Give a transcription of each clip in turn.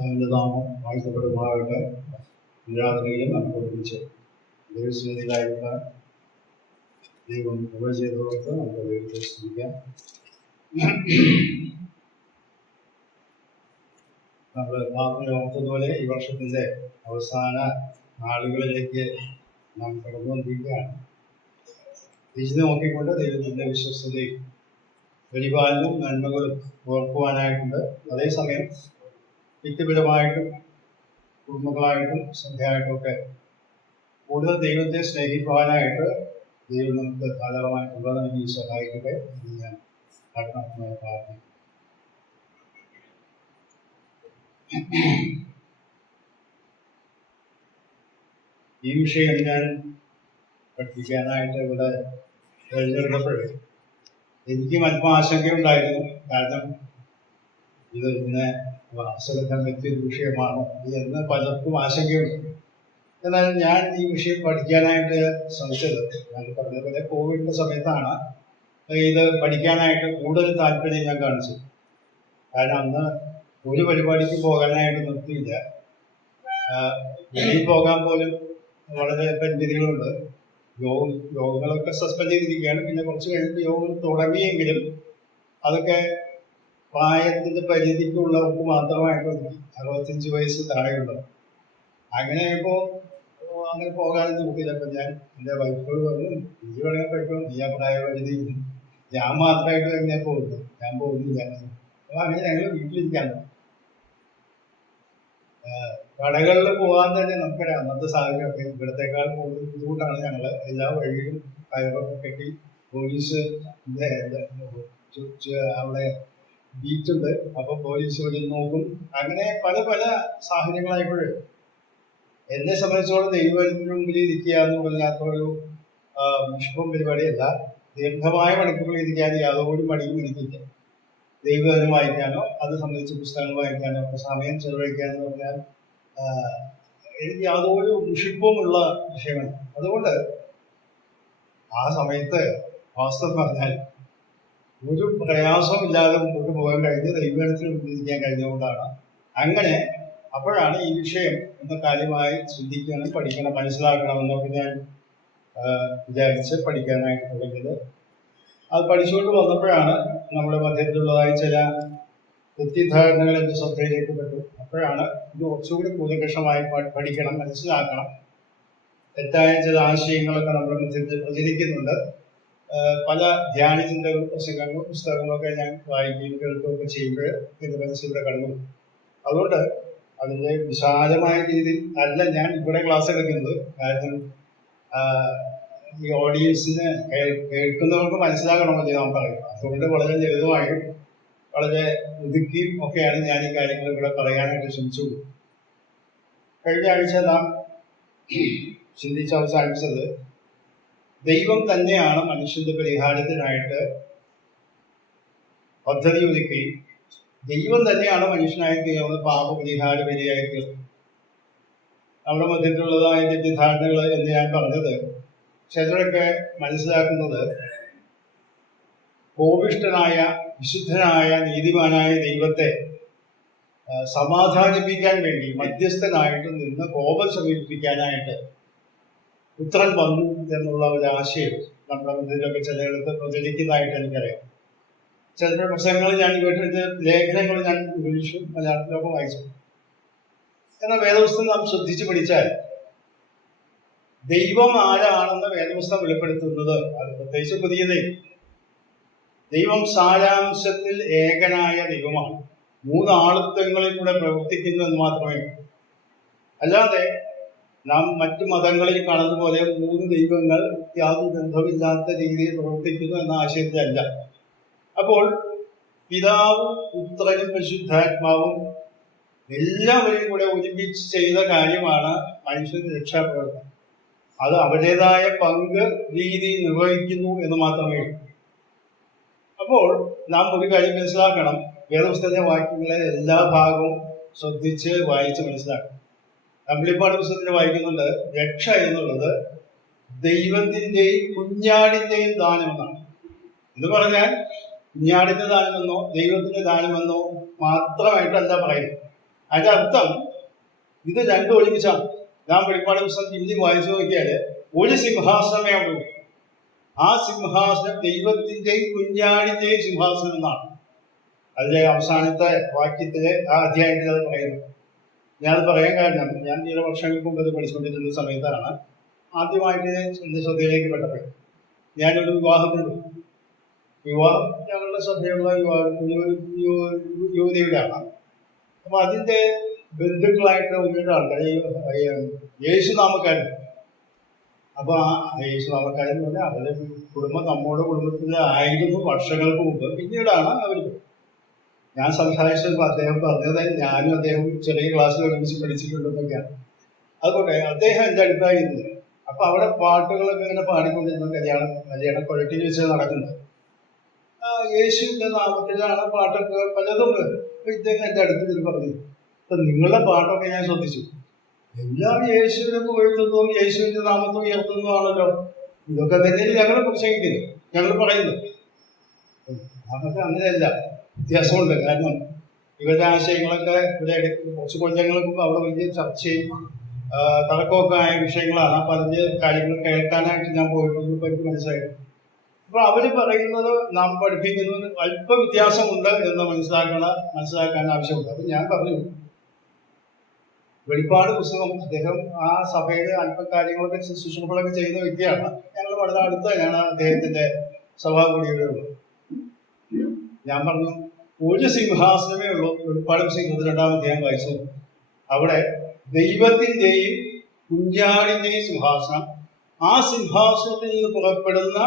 അതിൻ്റെ നാമം വാഴ്ത്തപ്പെടുമാകട്ടെ. രാത്രിയിൽ നമുക്ക് ഒരുമിച്ച് ദൈവസ്നേഹിതരായിരിക്കാൻ ദൈവം കൃപ ചെയ്തവർക്ക് നമുക്ക് ദൈവത്തെ സ്തുതിക്കാം. നമ്മൾ പ്രാർത്ഥന ഓർത്തതുപോലെ ഈ വർഷത്തിൻ്റെ അവസാന നാളുകളിലേക്ക് നാം കടന്നുകൊണ്ടിരിക്കുകയാണ്. തിരിച്ചു നോക്കിക്കൊണ്ട് ദൈവത്തിൻ്റെ വിശ്വസ്തതയും പരിപാലനവും നന്മകളും ഓർക്കുവാനായിട്ടുണ്ട്. അതേസമയം വ്യക്തിപരമായിട്ടും കുടുംബങ്ങളായിട്ടും സന്ധ്യയായിട്ടും ഒക്കെ കൂടുതൽ ദൈവത്തെ സ്നേഹിക്കുവാനായിട്ട് ദൈവം നമുക്ക് ധാരാളമായി കൃപ നൽകി സഹായിക്കട്ടെ എന്ന് ഞാൻ ആത്മാർത്ഥമായി പ്രാർത്ഥിക്കുന്നു. ഈ വിഷയം ഞാൻ പഠിപ്പിക്കാനായിട്ട് ഇവിടെ തിരഞ്ഞെടുത്തപ്പോഴേ എനിക്കും അല്പം ആശങ്കയുണ്ടായിരുന്നു. കാരണം ഇത് ഇങ്ങനെ വാസെടുക്കാൻ പറ്റിയൊരു വിഷയമാണോ എന്ന് പലർക്കും ആശങ്കയുണ്ട്. എന്നാൽ ഞാൻ ഈ വിഷയം പഠിക്കാനായിട്ട് ശ്രമിച്ചത് ഞാൻ പറഞ്ഞതുപോലെ കോവിഡിൻ്റെ സമയത്താണ് ഇത് പഠിക്കാനായിട്ട് കൂടുതൽ താല്പര്യം ഞാൻ കാണിച്ചത്. കാരണം അന്ന് ഒരു പരിപാടിക്ക് പോകാനായിട്ട് നിർത്തിയില്ല. വെളിയിൽ പോകാൻ പോലും വളരെ പരിമിതികളുണ്ട്. യോഗങ്ങളൊക്കെ സസ്പെൻഡ് ചെയ്തിരിക്കുകയാണ്. പിന്നെ കുറച്ച് കഴിഞ്ഞ് യോഗങ്ങൾ തുടങ്ങിയെങ്കിലും അതൊക്കെ പ്രായത്തിൻ്റെ പരിധിക്കുള്ളവർക്ക് മാത്രമായിട്ട് ഒതുക്കി. 65 വയസ്സ് താഴെയുള്ളത്. അങ്ങനെയായപ്പോൾ അങ്ങനെ പോകാനും നിർത്തിയില്ല. അപ്പം ഞാൻ എൻ്റെ വൈഫോട് പറഞ്ഞു, നീ വേണമെങ്കിൽ പോയിക്കോ, നീ ആ പ്രായപരിധി, ഞാൻ മാത്രമായിട്ട് എങ്ങനെ പോകുന്നു, ഞാൻ പോകുന്നില്ല. അപ്പോൾ അങ്ങനെ ഞങ്ങൾ വീട്ടിലിരിക്കാൻ കടകളിൽ പോകാൻ തന്നെ നമുക്കറിയാം അന്നത്തെ സാഹചര്യമൊക്കെ ഇവിടത്തേക്കാൾ കൂടുതൽ ബുദ്ധിമുട്ടാണ്. ഞങ്ങൾ എല്ലാ വഴിയിലും കയറൊക്കെ കെട്ടി പോലീസ് അവിടെ ബീച്ചുണ്ട്, അപ്പോൾ പോലീസ് വഴി നോക്കും. അങ്ങനെ പല പല സാഹചര്യങ്ങളായപ്പോഴേ എന്നെ സംബന്ധിച്ചോളം ദൈവത്തിന് മുമ്പിൽ ഇരിക്കുക എന്ന് പറഞ്ഞാത്തൊരു പുഷ്പം പരിപാടിയല്ല. ദീർഘമായ മണിക്കൂറിൽ ഇരിക്കാൻ യാതൊരു മടിയും എനിക്കില്ല. ദൈവവചനം വായിക്കാനോ അത് സംബന്ധിച്ച് പുസ്തകങ്ങൾ വായിക്കാനോ സമയം ചെലവഴിക്കാനോ പറഞ്ഞാൽ എനിക്ക് യാതൊരു മുഷിപ്പുമുള്ള വിഷയമാണ്. അതുകൊണ്ട് ആ സമയത്ത് വാസ്തവം പറഞ്ഞാൽ ഒരു പ്രയാസമില്ലാതെ മുമ്പോട്ട് പോകാൻ കഴിഞ്ഞ് ദൈവത്തിന് മുമ്പിലിരിക്കാൻ കഴിഞ്ഞതുകൊണ്ടാണ്. അങ്ങനെ അപ്പോഴാണ് ഈ വിഷയം എന്ന കാര്യമായി ചിന്തിക്കണം, പഠിക്കണം, മനസ്സിലാക്കണമെന്നൊക്കെ ഞാൻ വിചാരിച്ച് പഠിക്കാനായിട്ട് തുടങ്ങിയത്. അത് പഠിച്ചുകൊണ്ട് വന്നപ്പോഴാണ് നമ്മുടെ മധ്യത്തിലുള്ളതായ ചില തെറ്റിദ്ധാരണകൾ എൻ്റെ ശ്രദ്ധയിലേക്ക് പെട്ടു. അപ്പോഴാണ് ഇത് കുറച്ചുകൂടി കൂലങ്കഷമായി പഠിക്കണം, മനസ്സിലാക്കണം. തെറ്റായ ചില ആശയങ്ങളൊക്കെ നമ്മുടെ മധ്യത്തിൽ പ്രചരിക്കുന്നുണ്ട്. പല ധ്യാനചിന്തകളും പ്രസംഗങ്ങളും പുസ്തകങ്ങളൊക്കെ ഞാൻ വായിക്കുകയും കേൾക്കുകയൊക്കെ ചെയ്യുമ്പോൾ ഇത് മനസ്സിലൂടെ കടന്നു. അതുകൊണ്ട് അതിൻ്റെ വിശാലമായ രീതിയിൽ അല്ല ഞാൻ ഇവിടെ ക്ലാസ് എടുക്കുന്നത്. കാരണം ഈ ഓഡിയൻസിന് കേൾക്കുന്നവർക്ക് മനസ്സിലാക്കണമെന്ന് നാം പറയും. അതുകൊണ്ട് വളരെ ലളിതമായും വളരെ ഒതുക്കിയും ഒക്കെയാണ് ഞാൻ ഈ കാര്യങ്ങൾ ഇവിടെ പറയാനായിട്ട് ശ്രമിച്ചു. കഴിഞ്ഞ ആഴ്ച നാം ചിന്തിച്ച് അവസാനിച്ചത് ദൈവം തന്നെയാണ് മനുഷ്യന്റെ പരിഹാരത്തിനായിട്ട് പദ്ധതി ഒരുക്കുകയും ദൈവം തന്നെയാണ് മനുഷ്യനായി തീർന്നത് പാപപരിഹാര ബലിയായി തീർന്നത്. നമ്മുടെ മധ്യത്തിലുള്ളതായ തെറ്റിദ്ധാരണകൾ എന്ന് ഞാൻ പറഞ്ഞത് ചിലരൊക്കെ മനസ്സിലാക്കുന്നത് കോപിഷ്ഠനായ വിശുദ്ധനായ നീതിമാനായ ദൈവത്തെ സമാധാനിപ്പിക്കാൻ വേണ്ടി മധ്യസ്ഥനായിട്ട് നിന്ന് കോപം ശമിപ്പിക്കാനായിട്ട് പുത്രൻ വന്നു എന്നുള്ള ഒരു ആശയം നമ്മുടെ മധ്യത്തിലൊക്കെ ചിലയിടത്ത് പ്രചരിക്കുന്നതായിട്ട് എനിക്കറിയാം. ചിലരുടെ പ്രസംഗങ്ങൾ ഞാൻ കേട്ടിട്ട് ലേഖനങ്ങൾ ഞാൻ ഇംഗ്ലീഷും മലയാളത്തിലൊക്കെ വായിച്ചു. എന്നാൽ വേദപുസ്തകം നാം ശ്രദ്ധിച്ചു പഠിച്ചാൽ ദൈവം ആരാണെന്ന് വേദപുസ്തകം വെളിപ്പെടുത്തുന്നത് അത് പ്രത്യേകിച്ച് പുതിയ ദൈവം സാരാംശത്തിൽ ഏകനായ ദൈവമാണ്. 3 ആളുത്വങ്ങളിൽ കൂടെ പ്രവർത്തിക്കുന്നു എന്ന് മാത്രമേ. അല്ലാതെ നാം മറ്റു മതങ്ങളിൽ കാണുന്നതുപോലെ 3 ദൈവങ്ങൾ യാതൊരു ബന്ധമില്ലാത്ത രീതിയിൽ പ്രവർത്തിക്കുന്നു എന്ന ആശയത്തിലല്ല. അപ്പോൾ പിതാവും പുത്രനും പരിശുദ്ധാത്മാവും എല്ലാവരെയും കൂടെ ഒരുമിച്ച് ചെയ്ത കാര്യമാണ് മനുഷ്യന്റെ രക്ഷാപ്രവർത്തനം. അത് അവരുടേതായ പങ്ക് രീതിയിൽ നിർവഹിക്കുന്നു എന്ന് മാത്രമേ ഉള്ളൂ. അപ്പോൾ നാം ഒരു കാര്യം മനസ്സിലാക്കണം, വേദപുസ്തകത്തിലെ വാക്യങ്ങളെ എല്ലാ ഭാഗവും ശ്രദ്ധിച്ച് വായിച്ച് മനസ്സിലാക്കണം. വെളിപ്പാട് പുസ്തകത്തിൽ വായിക്കുന്നുണ്ട് രക്ഷ എന്നുള്ളത് ദൈവത്തിൻ്റെയും കുഞ്ഞാടിൻ്റെയും ദാനമെന്നാണ്. എന്ന് പറഞ്ഞാൽ കുഞ്ഞാടിന്റെ ദാനമെന്നോ ദൈവത്തിന്റെ ദാനമെന്നോ മാത്രമായിട്ടല്ല പറയുന്നത്. അതിന്റെ അർത്ഥം ഇത് രണ്ടും ഒരുമിച്ചാണ്. നാം വെളിപ്പാട് പുസ്തകം ഹിന്ദി വായിച്ചു നോക്കിയാല് ഒരു സിംഹാസനമേ ഉള്ളൂ. ആ സിംഹാസനം ദൈവത്തിന്റെയും കുഞ്ഞാടിന്റെയും സിംഹാസനം എന്നാണ് അതിലെ അവസാനത്തെ വാക്യത്തില് ആ അധ്യായത്തിൽ അത് പറയുന്നു. ഞാനത് പറയാൻ കാരണം, ഞാൻ ചില വർഷങ്ങൾക്ക് മുമ്പ് അത് പഠിച്ചുകൊണ്ടിരുന്ന സമയത്താണ് ആദ്യമായിട്ട് എന്റെ ശ്രദ്ധയിലേക്ക് പെട്ടത്. ഞാനൊരു വിവാഹത്തിൽ വിവാഹം ഞങ്ങളുടെ സഭയുള്ള യുവതിയുടെയാണ്. അപ്പൊ അതിന്റെ ബന്ധുക്കളായിട്ട് ഒന്നിട്ട് ആൾക്കാർ യേശുനാമക്കാരൻ. അപ്പൊ ആ യേശുനാമക്കാരൻ എന്ന് പറഞ്ഞാൽ അവരുടെ കുടുംബം നമ്മുടെ കുടുംബത്തിൽ ആയിരുന്നു വർഷങ്ങൾക്ക് മുമ്പ്. പിന്നീടാണ് അവർ ഞാൻ സംസാരിച്ചപ്പോൾ അദ്ദേഹം പറഞ്ഞത് ഞാനും അദ്ദേഹം ചെറിയ ക്ലാസ്സിൽ ഒരുമിച്ച് പഠിച്ചിട്ടുണ്ടെന്നൊക്കെയാണ്. അതുകൊണ്ട് അദ്ദേഹം എൻ്റെ അടുത്തായിരുന്നില്ല. അപ്പൊ അവിടെ പാട്ടുകളൊക്കെ ഇങ്ങനെ പാടിക്കൊണ്ടിരുന്ന കല്യാണ കൊഴട്ടിൽ വെച്ച് നടക്കുന്നത്. യേശുവിന്റെ നാമത്തിലാണ് പാട്ടൊക്കെ പലതുണ്ട്. അപ്പൊ ഇദ്ദേഹം എൻ്റെ അടുത്ത് പറഞ്ഞു, അപ്പൊ നിങ്ങളുടെ പാട്ടൊക്കെ ഞാൻ ശ്രദ്ധിച്ചു, എല്ലാം യേശുവിനെ പുകഴ്ത്തുന്നതും യേശുവിന്റെ നാമത്തെ ഉയർത്തുന്നതാണല്ലോ. ഇതൊക്കെ തന്നെയാണ് ഞങ്ങൾ പ്രസംഗിക്കുന്നത്, ഞങ്ങൾ പറയുന്നത്. നമുക്ക് അങ്ങനെയല്ല, വ്യത്യാസമുണ്ട്. കാരണം ഇവരുടെ ആശയങ്ങളൊക്കെ ഇവിടെ കുറച്ച് കൊല്ലങ്ങൾക്ക് അവിടെ വലിയ ചർച്ചയും തർക്കമൊക്കെ ആയ വിഷയങ്ങളാണ്. അപ്പൊ അതിന്റെ കാര്യങ്ങൾ കേൾക്കാനായിട്ട് ഞാൻ പോയിട്ടുള്ളൂ. എനിക്ക് മനസ്സിലായി. അപ്പൊ അവര് പറയുന്നത് നാം പഠിപ്പിക്കുന്നത് അല്പ വ്യത്യാസമുണ്ട് എന്ന് മനസ്സിലാക്കാൻ ആവശ്യമുണ്ട്. അപ്പൊ ഞാൻ പറഞ്ഞു, വെളിപ്പാട് പുസ്തകം അദ്ദേഹം ആ സഭയിലെ അല്പ കാര്യങ്ങളൊക്കെ ശുശ്രൂഷകളൊക്കെ ചെയ്യുന്ന വ്യക്തിയാണ്. ഞങ്ങൾ വളരെ അടുത്താണ് അദ്ദേഹത്തിന്റെ സഭാകൂടിയുള്ളത്. ഞാൻ പറഞ്ഞു, ഒരു സിംഹാസനമേ ഉള്ളൂ. വെളിപ്പാട് പുസ്തകം 22-ാം അധ്യായം വായിച്ചു. അവിടെ ദൈവത്തിന്റെയും കുഞ്ഞാടിന്റെയും സിംഹാസനം, ആ സിംഹാസനത്തിൽ നിന്ന് പുറപ്പെടുന്ന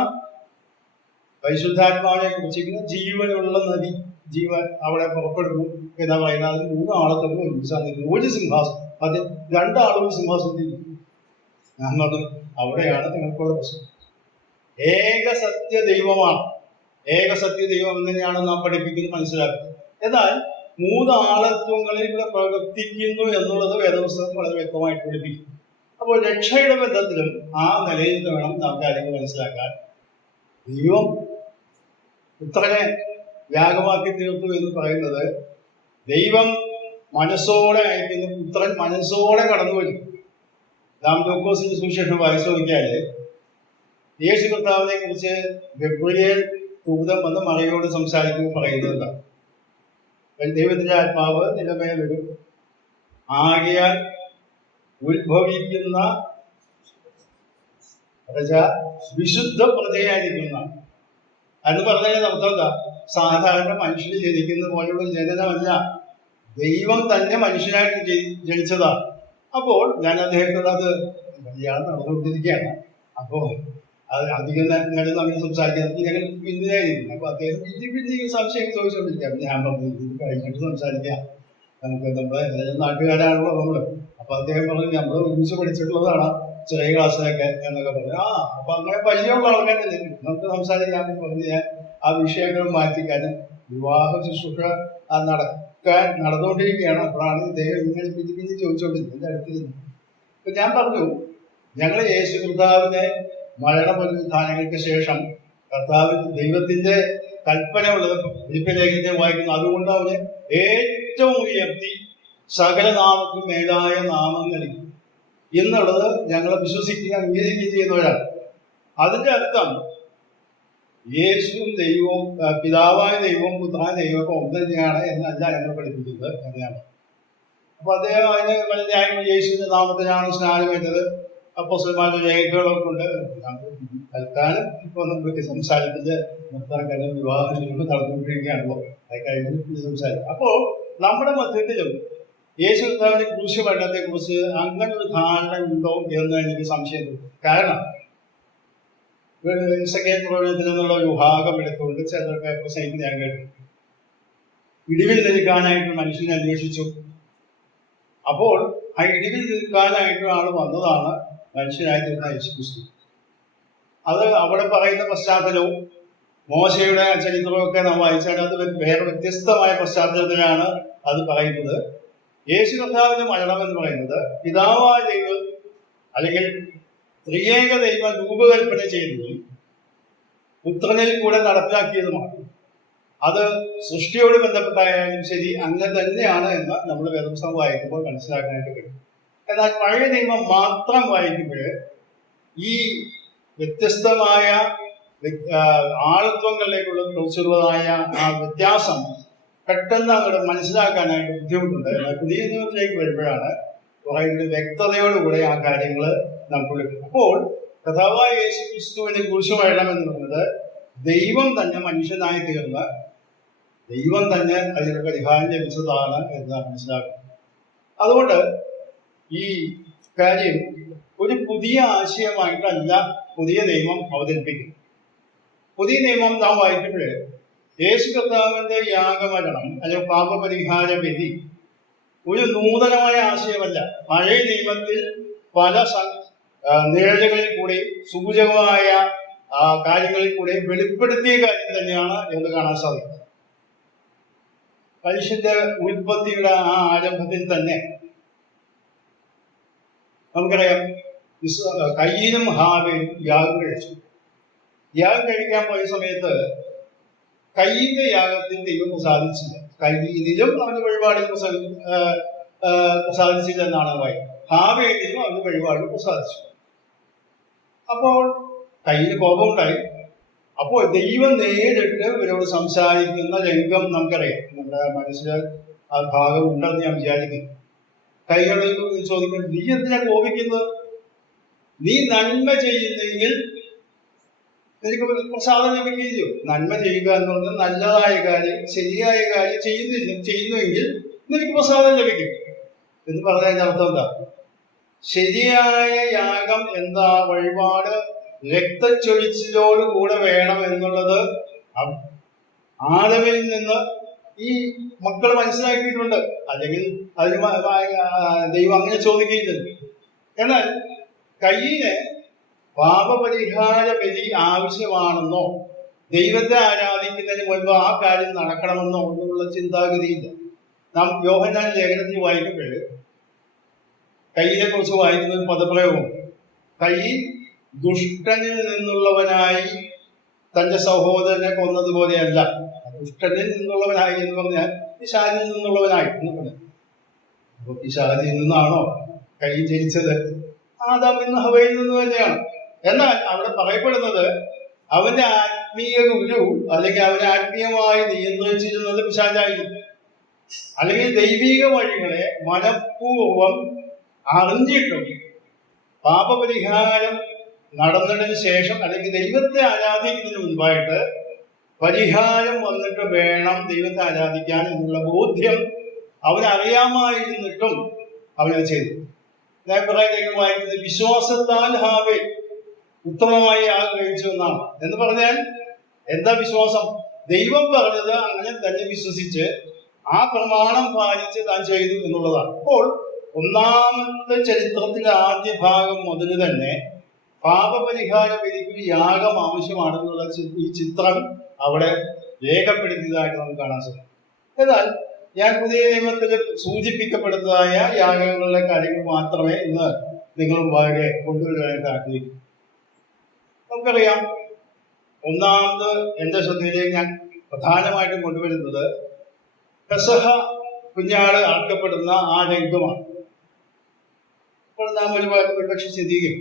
പരിശുദ്ധാത്മാവിനെ കുറിച്ചിരിക്കുന്ന ജീവനുള്ള നദി, ജീവൻ അവിടെ പുറപ്പെടുന്നു എന്നാ പറയുന്നത്. അതിന് 3 ആളത്തൊക്കെ ഒരുമിച്ചാണ്. ഒരു സിംഹാസനം, അത് 2 ആളുകൾ സിംഹാസനത്തിൽ. ഞാൻ പറഞ്ഞു, അവിടെയാണ് നിങ്ങൾക്കുള്ള പ്രശ്നം. ഏക സത്യ ദൈവമാണ്, ഏക സത്യ ദൈവം എന്ന് തന്നെയാണ് നാം പഠിപ്പിക്കുന്നത്, മനസ്സിലാക്കുന്നത്. എന്നാൽ 3 ആളത്വങ്ങളിൽ ഇവിടെ പ്രവർത്തിക്കുന്നു എന്നുള്ളത് വേദപുസ്തകം വളരെ വ്യക്തമായിട്ട് പഠിപ്പിക്കും. അപ്പോൾ രക്ഷയുടെ ബന്ധത്തിലും ആ നിലയിൽ വേണം നാം കാര്യങ്ങൾ മനസ്സിലാക്കാൻ. ദൈവം പുത്രനെ യാഗമാക്കി തീർത്തു എന്ന് പറയുന്നത് ദൈവം മനസ്സോടെ അയക്കുന്നു, പുത്രൻ മനസ്സോടെ കടന്നു വരും. നാം ലൂക്കോസിന്റെ സുവിശേഷം വായിച്ചു നോക്കിയാല് യേശു കർത്താവിനെ കുറിച്ച് ഗബ്രിയേൽ ദൂതൻ വന്ന് മറിയോട് സംസാരിക്കുമ്പോൾ പറയുന്നത്, ദൈവത്തിന്റെ ആത്മാവ് നിലമേൽ വരും, ആകയാൽ ഉത്ഭവിക്കുന്ന വിശുദ്ധ പ്രജയായിരിക്കുന്ന എന്ന് പറഞ്ഞതിന്റെ അർത്ഥം എന്താ? സാധാരണ മനുഷ്യന് ജനിക്കുന്ന പോലുള്ള ജനനമല്ല, ദൈവം തന്നെ മനുഷ്യനായിട്ട് ജനിച്ചതാണ്. അപ്പോൾ ഞാൻ അദ്ദേഹത്തോട് അത് കല്യാണം നടന്നുകൊണ്ടിരിക്കുകയാണ്. അപ്പോ അത് അധികം നേരം നമ്മൾ സംസാരിക്കാൻ ഞങ്ങൾ പിന്നിലായിരിക്കും. അപ്പൊ അദ്ദേഹം പിന്നെ സംശയം ചോദിച്ചുകൊണ്ടിരിക്കാം. ഞാൻ പറഞ്ഞു, ഇത് കഴിഞ്ഞിട്ട് സംസാരിക്കാം, നമുക്ക് നമ്മളെ നാട്ടുകാരാണല്ലോ നമ്മള്. അപ്പൊ അദ്ദേഹം പറഞ്ഞു, നമ്മൾ ഒരുമിച്ച് പഠിച്ചിട്ടുള്ളതാണ് ചെറിയ ക്ലാസ്സിലൊക്കെ എന്നൊക്കെ പറഞ്ഞു. അപ്പൊ അങ്ങനെ പരിചയമുള്ള ആൾക്കാർ തന്നെ നമുക്ക് സംസാരിക്കാമെന്ന് പറഞ്ഞ് ഞാൻ ആ വിഷയങ്ങൾ മാറ്റിക്കാനും വിവാഹ ശുശ്രൂഷ നടന്നുകൊണ്ടിരിക്കുകയാണ്. അപ്പോഴാണ് ഇദ്ദേഹം ഇങ്ങനെ പിന്നി ചോദിച്ചുകൊണ്ടിരുന്നത് എൻ്റെ അടുത്തിരുന്നു. അപ്പൊ ഞാൻ പറഞ്ഞു, ഞങ്ങൾ യേശു കർത്താവിനെ മരണപുനരുത്ഥാനങ്ങൾക്ക് ശേഷം കർത്താവിന് ദൈവത്തിന്റെ കൽപ്പന ഉള്ളത് ഫിലിപ്പിലേഖനത്തെ വായിക്കുന്നു. അതുകൊണ്ട് അവന് ഏറ്റവും ഉയർത്തി സകല നാമത്തിനും മേലായ നാമം നൽകി എന്നുള്ളത് ഞങ്ങൾ വിശ്വസിക്കുകയും അംഗീകരിക്കുകയും ചെയ്യുന്നവരാണ്. അതിന്റെ അർത്ഥം യേശുവും ദൈവവും, പിതാവായ ദൈവവും പുത്രായ ദൈവമൊക്കെ ഒന്ന് തന്നെയാണ് എന്നല്ല ഞങ്ങൾ പഠിപ്പിക്കുന്നത് അങ്ങനെയാണ്. അപ്പൊ അദ്ദേഹം അതിന് ന്യായം, യേശുവിന്റെ നാമത്തിലാണ് സ്നാനമേറ്റത്, അപ്പോസ്തലന്മാരുടെ രേഖകളൊക്കെ ഉണ്ട്. തൽക്കാലം ഇപ്പൊ നമുക്ക് സംസാരത്തിന്റെ നിർത്താൻ കാര്യം വിവാഹം നടന്നുകൊണ്ടിരിക്കുകയാണല്ലോ, അത് കഴിഞ്ഞ് സംസാരിക്കും. അപ്പോ നമ്മുടെ മധ്യത്തിലും യേശു കർത്താവിന്റെ ക്രൂശ് മരണത്തെ കുറിച്ച് അങ്ങനെ ഒരു ധാരണ ഉണ്ടോ എന്ന് എനിക്ക് സംശയമുണ്ട്. കാരണം പ്രവചനത്തിൽ നിന്നുള്ള ഒരു വിഭാഗം എടുത്തുകൊണ്ട് ചിലർക്ക് പ്രസംഗിക്കുന്ന ഞാൻ കേട്ടു. ഇടിവിൽ നിൽക്കാനായിട്ട് മനുഷ്യനെ അന്വേഷിച്ചു. അപ്പോൾ ആ ഇടിവിൽ നിൽക്കാനായിട്ട് ആൾ വന്നതാണ് മനുഷ്യനായി തീർന്ന യേശുക്രിസ്തു. അത് അവിടെ പറയുന്ന പശ്ചാത്തലവും മോശയുടെ ചരിത്രമൊക്കെ നാം വായിച്ചാൽ അത് വേറെ വ്യത്യസ്തമായ പശ്ചാത്തലത്തിലാണ് അത് പറയുന്നത്. യേശു കർത്താവിന്റെ മരണം എന്ന് പറയുന്നത് പിതാവായ ദൈവം അല്ലെങ്കിൽ ത്രിയേക ദൈവം രൂപകൽപ്പന ചെയ്തതും പുത്രനിൽ കൂടെ നടപ്പിലാക്കിയതുമാണ്. അത് സൃഷ്ടിയോട് ബന്ധപ്പെട്ടായാലും ശരി അങ്ങനെ തന്നെയാണ് എന്ന് നമ്മൾ വേദപുസ്തകം വായിക്കുമ്പോൾ മനസ്സിലാക്കാനായിട്ട് കഴിയും. എന്നാൽ പഴയ നിയമം മാത്രം വായിക്കുമ്പോൾ ഈ വ്യത്യസ്തമായ ആഴത്വങ്ങളിലേക്കുള്ള കുറിച്ചുള്ളതായ ആ വ്യത്യാസം പെട്ടെന്ന് അങ്ങോട്ട് മനസ്സിലാക്കാനായിട്ട് ബുദ്ധിമുട്ടുണ്ട്. എന്നാൽ പുതിയ നിയമത്തിലേക്ക് വരുമ്പോഴാണ് കുറെ കൂടി വ്യക്തതയോടുകൂടെ ആ കാര്യങ്ങൾ നമുക്ക് ലഭിക്കും. അപ്പോൾ കഥാവായ യേശു ക്രിസ്തുവിനെ കുറിച്ച് വേണം എന്ന് പറയുന്നത് ദൈവം തന്നെ മനുഷ്യനായി തീർന്ന ദൈവം തന്നെ അതിന് പരിഹാരം ലഭിച്ചതാണ് എന്ന് മനസ്സിലാക്കുന്നത്. അതുകൊണ്ട് ഈ കാര്യം ഒരു പുതിയ ആശയമായിട്ടല്ല പുതിയ നിയമം അവതരിപ്പിക്കുന്നത്. പുതിയ നിയമം നാം വായിക്കുമ്പോൾ യേശു കർത്താവിന്റെ യാഗമരണം അല്ലെങ്കിൽ പാപപരിഹാര വിധി ഒരു നൂതനമായ ആശയമല്ല. പഴയ നിയമത്തിൽ പല നിഴലുകളിൽ കൂടെ സൂചകമായ കാര്യങ്ങളിൽ കൂടെ വെളിപ്പെടുത്തിയ കാര്യം തന്നെയാണ് എന്ന് കാണാൻ സാധിക്കും. മനുഷ്യന്റെ ഉൽപ്പത്തിയുടെ ആ ആരംഭത്തിൽ തന്നെ നമുക്കറിയാം കയ്യിനും ഹാവേലും യാഗം കഴിച്ചു. യാഗം കഴിക്കാൻ പോയ സമയത്ത് കയ്യിന്റെ യാഗത്തിൽ ദൈവം പ്രസാദിച്ചില്ല, കയ്യിലും അവന് വഴിപാട് പ്രസാദിച്ചില്ല എന്നാണ് വായിക്കുന്നത്. ഹാവേലിനും അവന് വഴിപാട് പ്രസാദിച്ചു. അപ്പോൾ കയ്യിന് കോപമുണ്ടായി. അപ്പോൾ ദൈവം നേരിട്ട് ഇവരോട് സംസാരിക്കുന്ന രംഗം നമുക്കറിയാം. നമ്മുടെ മനസ്സിൽ ആ ഭാഗം ഉണ്ടെന്ന് ഞാൻ വിചാരിക്കുന്നു. കൈകളിൽ ചോദിക്കുന്നത്, നീ എന്തിനാ കോപിക്കുന്നത്? നീ നന്മ ചെയ്യുന്നെങ്കിൽ നിനക്ക് പ്രസാദം ലഭിക്കുകയോ? നന്മ ചെയ്യുക എന്ന് പറഞ്ഞാൽ നല്ലതായ കാര്യം, ശരിയായ കാര്യം ചെയ്യുന്നുവെങ്കിൽ നിനക്ക് പ്രസാദം ലഭിക്കും എന്ന് പറഞ്ഞതിന്റെ അർത്ഥം എന്താ? ശരിയായ യാഗം എന്താ? വഴിപാട് രക്തച്ചൊരിച്ചിലോടുകൂടെ വേണം എന്നുള്ളത് ആദമിൽ നിന്ന് ഈ മക്കൾ മനസ്സിലാക്കിയിട്ടുണ്ട്. അല്ലെങ്കിൽ അതിന് ദൈവം അങ്ങനെ ചോദിക്കുകയില്ലല്ലോ. എന്നാൽ കയ്യിന് പാപപരിഹാര ബലി ആവശ്യമാണെന്നോ ദൈവത്തെ ആരാധിക്കുന്നതിന് മുൻപ് ആ കാര്യം നടക്കണമെന്നോ ഒന്നുമുള്ള ചിന്താഗതിയില്ല. നാം യോഹന്നാൻ ലേഖനത്തിൽ വായിക്കുമ്പോൾ കയ്യിനെ കുറിച്ച് വായിക്കുന്ന ഒരു പദപ്രയോഗം, കൈ ദുഷ്ടനിൽ നിന്നുള്ളവനായി തന്റെ സഹോദരനെ കൊന്നതുപോലെയല്ല. ദുഷ്ടനിൽ നിന്നുള്ളവനായി എന്ന് പറഞ്ഞാൽ പിശാചിൽ നിന്നുള്ളവനായി എന്ന് പറഞ്ഞു. അപ്പൊ പിശാചിൽ നിന്നാണോ കൈ ജനിച്ചത്? ആദാം എന്ന ഹവയിൽ നിന്ന് തന്നെയാണ്. എന്നാൽ അവിടെ പറയപ്പെടുന്നത് അവന്റെ ആത്മീയ ഗുരു അല്ലെങ്കിൽ അവനെ ആത്മീയമായി നിയന്ത്രിച്ചിരുന്നത് പിശാചായിരുന്നു. അല്ലെങ്കിൽ ദൈവിക വഴികളെ മനഃപൂർവം അറിഞ്ഞിട്ടും പാപപരിഹാരം നടന്നതിന് ശേഷം അല്ലെങ്കിൽ ദൈവത്തെ ആരാധിക്കുന്നതിന് മുൻപായിട്ട് പരിഹാരം വന്നിട്ട് വേണം ദൈവത്തെ ആരാധിക്കാൻ എന്നുള്ള ബോധ്യം അവനറിയാമായിരുന്നിട്ടും അവനത് ചെയ്തു. ഞാൻ വായിക്കുന്നത് വിശ്വാസത്താൽ ഹാവേ ഉത്തമമായി ആഗ്രഹിച്ചു എന്നാണ്. എന്ന് പറഞ്ഞാൽ എന്താ വിശ്വാസം? ദൈവം പറഞ്ഞത് അങ്ങനെ തന്നെ വിശ്വസിച്ച് ആ പ്രമാണം പാലിച്ച് താൻ ചെയ്തു എന്നുള്ളതാണ്. അപ്പോൾ ഒന്നാമത്തെ ചരിത്രത്തിലെ ആദ്യ ഭാഗം മുതൽ തന്നെ പാപപരിഹാര വിധിക്ക് യാഗം ആവശ്യമാണെന്നുള്ള ഈ ചിത്രം അവിടെ രേഖപ്പെടുത്തിയതായിട്ട് നമുക്ക് കാണാൻ സാധിക്കും. എന്നാൽ ഞാൻ പുതിയ നിയമത്തിൽ സൂചിപ്പിക്കപ്പെടുന്നതായ യാഗങ്ങളുടെ കാര്യങ്ങൾ മാത്രമേ ഇന്ന് നിങ്ങൾ മുമ്പാകെ കൊണ്ടുവരാനായിട്ട് ആഗ്രഹിക്കുന്നു. നമുക്കറിയാം, ഒന്നാമത് എന്റെ ശ്രദ്ധയിലേക്ക് ഞാൻ പ്രധാനമായിട്ടും കൊണ്ടുവരുന്നത് പെസഹ കുഞ്ഞാട് അറക്കപ്പെടുന്ന ആ രംഗമാണ്. അപ്പോൾ നാം ഒരുപക്ഷെ ചിന്തിക്കും,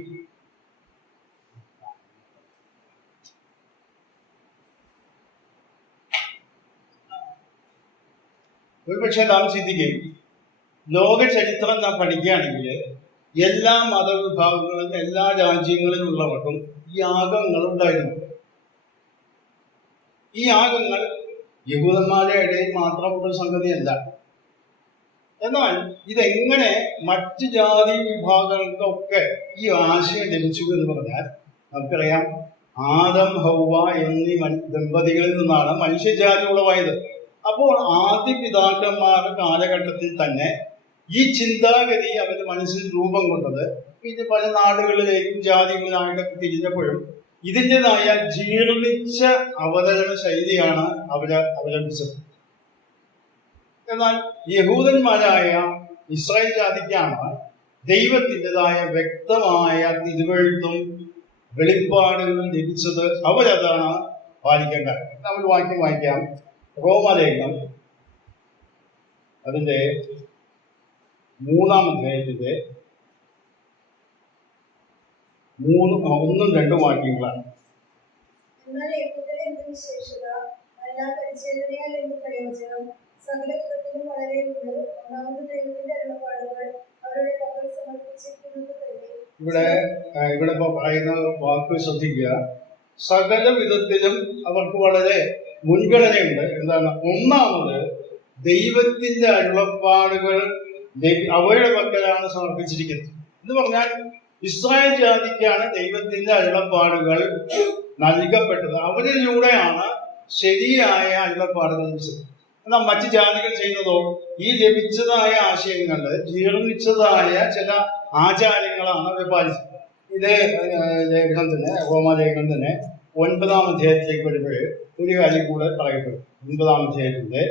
ലോക ചരിത്രം നാം പഠിക്കുകയാണെങ്കിൽ എല്ലാ മതവിഭാഗങ്ങളും എല്ലാ രാജ്യങ്ങളിലുള്ളവർക്കും യാഗങ്ങൾ ഉണ്ടായിരുന്നു. ഈ യാഗങ്ങൾ യഹൂദന്മാരുടെ ഇടയിൽ മാത്രമുള്ള സംഗതിയല്ല. എന്നാൽ ഇതെങ്ങനെ മറ്റ് ജാതി വിഭാഗങ്ങൾക്കൊക്കെ ഈ ആശയം ലഭിച്ചു എന്ന് പറഞ്ഞാൽ നമുക്കറിയാം, ആദം ഹൗവ എന്നീ ദമ്പതികളിൽ നിന്നാണ് മനുഷ്യജാതി ഉളവായത്. അപ്പോൾ ആദ്യ പിതാക്കന്മാരുടെ കാലഘട്ടത്തിൽ തന്നെ ഈ ചിന്താഗതി അവരുടെ മനസ്സിൽ രൂപം കൊണ്ടത് പിന്നെ പല നാടുകളിലേക്കും ജാതികളിലായിട്ടൊക്കെ തിരിഞ്ഞപ്പോഴും ഇതിൻ്റെതായ ജീർണിച്ച അവതരണ ശൈലിയാണ് അവലംബിച്ചത്. എന്നാൽ യഹൂദന്മാരായ ഇസ്രായേൽ ജാതിക്കാണ് ദൈവത്തിൻ്റെതായ വ്യക്തമായ തിരുവെഴുത്തും വെളിപ്പാടുകളും ലഭിച്ചത്. അവരതാണ് പാലിക്കേണ്ടത്. നമ്മൾ വാക്യം വായിക്കാം. റോമാലേഖനം അതിന്റെ 3-ാം അധ്യായത്തിന്റെ 1-2 വാക്യങ്ങളാണ്. ഇവിടെ പറയുന്ന വാക്ക് ശ്രദ്ധിക്കുക. സകല വിധത്തിലും അവർക്ക് വളരെ മുൻഗണനയുണ്ട്. എന്താണ്? ഒന്നാമത് ദൈവത്തിന്റെ അരുളപ്പാടുകൾ അവരുടെ പക്കലാണ് സമർപ്പിച്ചിരിക്കുന്നത് എന്ന് പറഞ്ഞാൽ ഇസ്രായേൽ ജാതിക്കാണ് ദൈവത്തിന്റെ അരുളപ്പാടുകൾ നൽകപ്പെട്ടത്. അവരിലൂടെയാണ് ശരിയായ അരുളപ്പാടുകൾ ലഭിച്ചത്. എന്നാൽ മറ്റു ജാതികൾ ചെയ്യുന്നതോ ഈ ലഭിച്ചതായ ആശയങ്ങള് ജീർണിച്ചതായ ചില ആചാരങ്ങളാണ് അവർ പാലിച്ചത്. ഇതേ ലേഖനം തന്നെ, റോമാലേഖനം തന്നെ 9-ാം അധ്യായത്തിലേക്ക് വരുമ്പോൾ ഒരു കാര്യം കൂടെ പറയപ്പെടും. 9-ാം അധ്യായത്തിന്റെ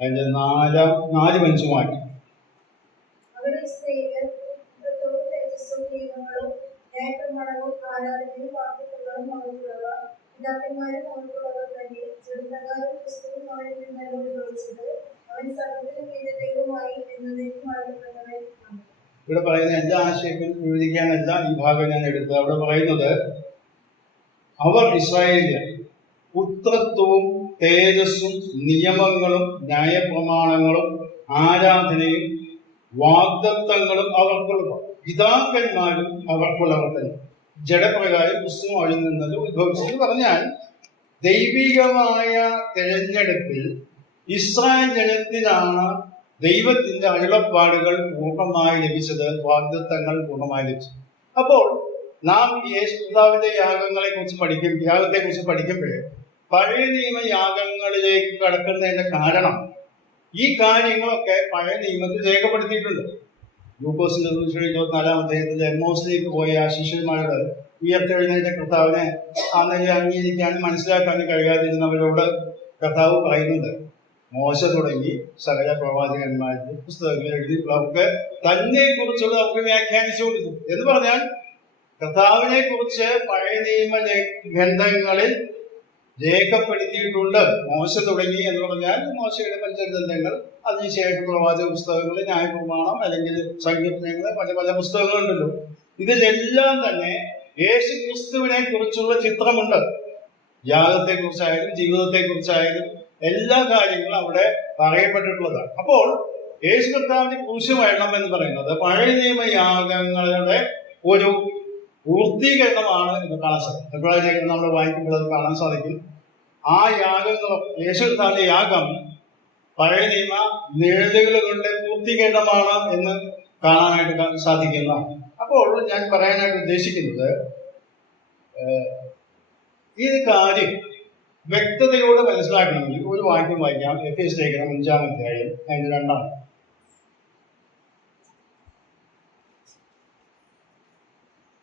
അതിന്റെ 4-5 വാക്യം. ഇവിടെ പറയുന്ന എല്ലാ ആശയത്തിൽ വിവരിക്കാനല്ല ഈ ഭാഗം ഞാൻ എടുത്തത്. അവിടെ പറയുന്നത് അവർ ഇസ്രായേലിയർ പുത്രത്വവും തേജസ്സും നിയമങ്ങളും ന്യായപ്രമാണങ്ങളും ആരാധനയും വാഗ്ദത്തങ്ങളും അവർക്കുള്ള പിതാക്കന്മാരും അവർക്കുള്ളവർ തന്നെ ജഡപ്രകാരം പുസ്തകം അവിടെ നിന്നത് ഉത്ഭവിച്ചെന്ന് പറഞ്ഞാൽ ദൈവികമായ തെരഞ്ഞെടുപ്പിൽ ഇസ്രായേൽ ജനത്തിനാണ് ദൈവത്തിന്റെ അരുളപ്പാടുകൾ പൂർണ്ണമായി ലഭിച്ചത്, വാഗ്ദത്തങ്ങൾ പൂർണ്ണമായി ലഭിച്ചത്. അപ്പോൾ നാം യേശുപിതാവിന്റെ യാഗത്തെ കുറിച്ച് പഠിക്കുമ്പോൾ പഴയ നിയമ യാഗങ്ങളിലേക്ക് കടക്കുന്നതിന്റെ കാരണം ഈ കാര്യങ്ങളൊക്കെ പഴയ നിയമത്തിൽ രേഖപ്പെടുത്തിയിട്ടുണ്ട്. ലൂക്കോസിന്റെ 24-ാം അധ്യായത്തിൽ എമ്മോസിലേക്ക് പോയ ആ ശിഷ്യന്മാരോട് ഉയർത്തെഴുന്നേറ്റ കർത്താവിനെ ആ നില അംഗീകരിക്കാനും മനസ്സിലാക്കാനും കഴിയാതിരുന്നവരോട് കർത്താവ് പറയുന്നുണ്ട്, മോശ തുടങ്ങി സകല പ്രവാചകന്മാരുടെ പുസ്തകങ്ങൾ എഴുതി അവർക്ക് തന്നെ കുറിച്ചുള്ള അവർക്ക് വ്യാഖ്യാനിച്ചു കൊടുത്തു എന്ന് പറഞ്ഞാൽ കർത്താവിനെ കുറിച്ച് പഴയ നിയമ ഗ്രന്ഥങ്ങളിൽ രേഖപ്പെടുത്തിയിട്ടുണ്ട്. മോശ തുടങ്ങി എന്ന് പറഞ്ഞാൽ മോശയുടെ പഞ്ചഗ്രന്ഥങ്ങൾ, അതിനുശേഷം പ്രവാചക പുസ്തകങ്ങൾ, ന്യായപ്രമാണം അല്ലെങ്കിൽ സങ്കീർത്തനങ്ങൾ, പല പല പുസ്തകങ്ങളുണ്ടല്ലോ. ഇതിലെല്ലാം തന്നെ യേശു ക്രിസ്തുവിനെ കുറിച്ചുള്ള ചിത്രമുണ്ട്. യാഗത്തെ കുറിച്ചായാലും ജീവിതത്തെ കുറിച്ചായാലും എല്ലാ കാര്യങ്ങളും അവിടെ പറയപ്പെട്ടിട്ടുള്ളതാണ്. അപ്പോൾ യേശു കർത്താവിന്റെ ക്രൂശുമരണം എന്ന് പറയുന്നത് പഴയ നിയമ യാഗങ്ങളുടെ ഒരു പൂർത്തീകരണമാണ് എന്ന് കാണാൻ സാധിക്കും. എപ്പോഴാണ് നമ്മൾ വായിക്കുമ്പോൾ അത് കാണാൻ സാധിക്കും. ആ യാഗങ്ങൾ, യേശു കർത്താവിന്റെ യാഗം പഴയ നിയമ നിഴലുകളുടെ പൂർത്തീകരണമാണ് എന്ന് കാണാനായിട്ട് സാധിക്കുന്നതാണ്. അപ്പോൾ ഞാൻ പറയാനായിട്ട് ഉദ്ദേശിക്കുന്നത് ഈ കാര്യം വ്യക്തതയോടെ മനസ്സിലാക്കണമെങ്കിൽ ഒരു വാക്യം വായിക്കാം. എഫേസ്യ ലേഖനം 5-ാം അധ്യായം അതിന്റെ 2-ാം.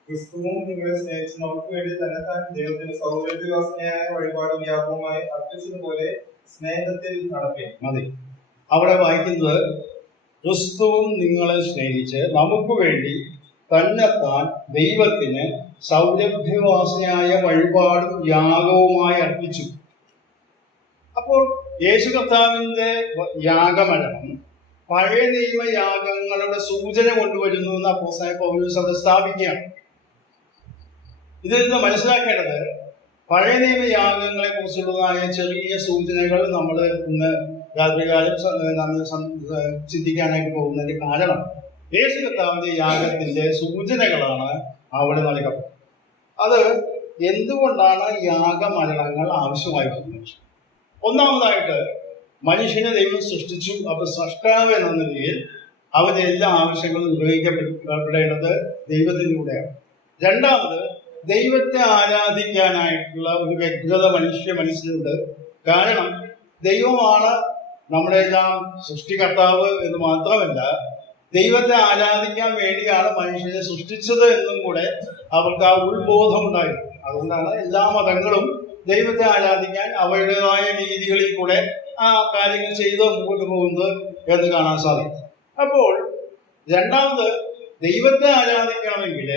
ക്രിസ്തുവും നിങ്ങളെ സ്നേഹിച്ച് നമുക്ക് വേണ്ടി തന്നെ ദൈവത്തിന്റെ സൗകര്യവാസനയായ വഴിപാടും യാഗവുമായി അർപ്പിച്ചതുപോലെ സ്നേഹത്തിൽ നടക്കുകയും മതി. അവിടെ വായിക്കുന്നത് ക്രിസ്തുവും നിങ്ങളെ സ്നേഹിച്ച് നമുക്ക് വേണ്ടി തന്നെത്താൻ ദൈവത്തിന് സൗരഭ്യവാസനയായ വഴിപാടും യാഗവുമായി അർപ്പിച്ചു. അപ്പോൾ യേശു കർത്താവിന്റെ യാഗമരണം പഴയ നിയമ യാഗങ്ങളുടെ സൂചന കൊണ്ടുവരുന്നു എന്ന് അപ്പോസ്തലനായ പൗലോസ് അത് സ്ഥാപിക്കുകയാണ്. ഇതിൽ നിന്ന് മനസ്സിലാക്കേണ്ടത് പഴയ നിയമ യാഗങ്ങളെ കുറിച്ചുള്ളതായ ചെറിയ സൂചനകൾ നമ്മൾ ഇന്ന് രാത്രികാലം ചിന്തിക്കാനായിട്ട് പോകുന്നതിന്റെ കാരണം യേശു കർത്താവിന്റെ യാഗത്തിന്റെ സൂചനകളാണ് അവിടെ നൽകപ്പെട്ടത്. അത് എന്തുകൊണ്ടാണ് യാഗമരണങ്ങൾ ആവശ്യമായി വരുന്നത്? ഒന്നാമതായിട്ട് മനുഷ്യനെ ദൈവം സൃഷ്ടിച്ചു. അപ്പൊ സ്രഷ്ടാവ് എന്ന നിലയിൽ അവന്റെ എല്ലാ ആവശ്യങ്ങളും നിർവഹിക്കപ്പെടേണ്ടത് ദൈവത്തിലൂടെയാണ്. രണ്ടാമത് ദൈവത്തെ ആരാധിക്കാനായിട്ടുള്ള ഒരു വ്യക്തത മനുഷ്യ മനസ്സിലുണ്ട്. കാരണം ദൈവമാണ് നമ്മുടെ എല്ലാം സൃഷ്ടികർത്താവ് എന്ന് മാത്രമല്ല, ദൈവത്തെ ആരാധിക്കാൻ വേണ്ടിയാണ് മനുഷ്യനെ സൃഷ്ടിച്ചത് എന്നും കൂടെ അവർക്ക് ആ ഉൾബോധം ഉണ്ടായിരുന്നു. അതുകൊണ്ടാണ് എല്ലാ മതങ്ങളും ദൈവത്തെ ആരാധിക്കാൻ അവരുടേതായ രീതികളിൽ കൂടെ ആ കാര്യങ്ങൾ ചെയ്ത് മുമ്പോട്ട് പോകുന്നത് എന്ന് കാണാൻ സാധിക്കും. അപ്പോൾ രണ്ടാമത് ദൈവത്തെ ആരാധിക്കണമെങ്കിൽ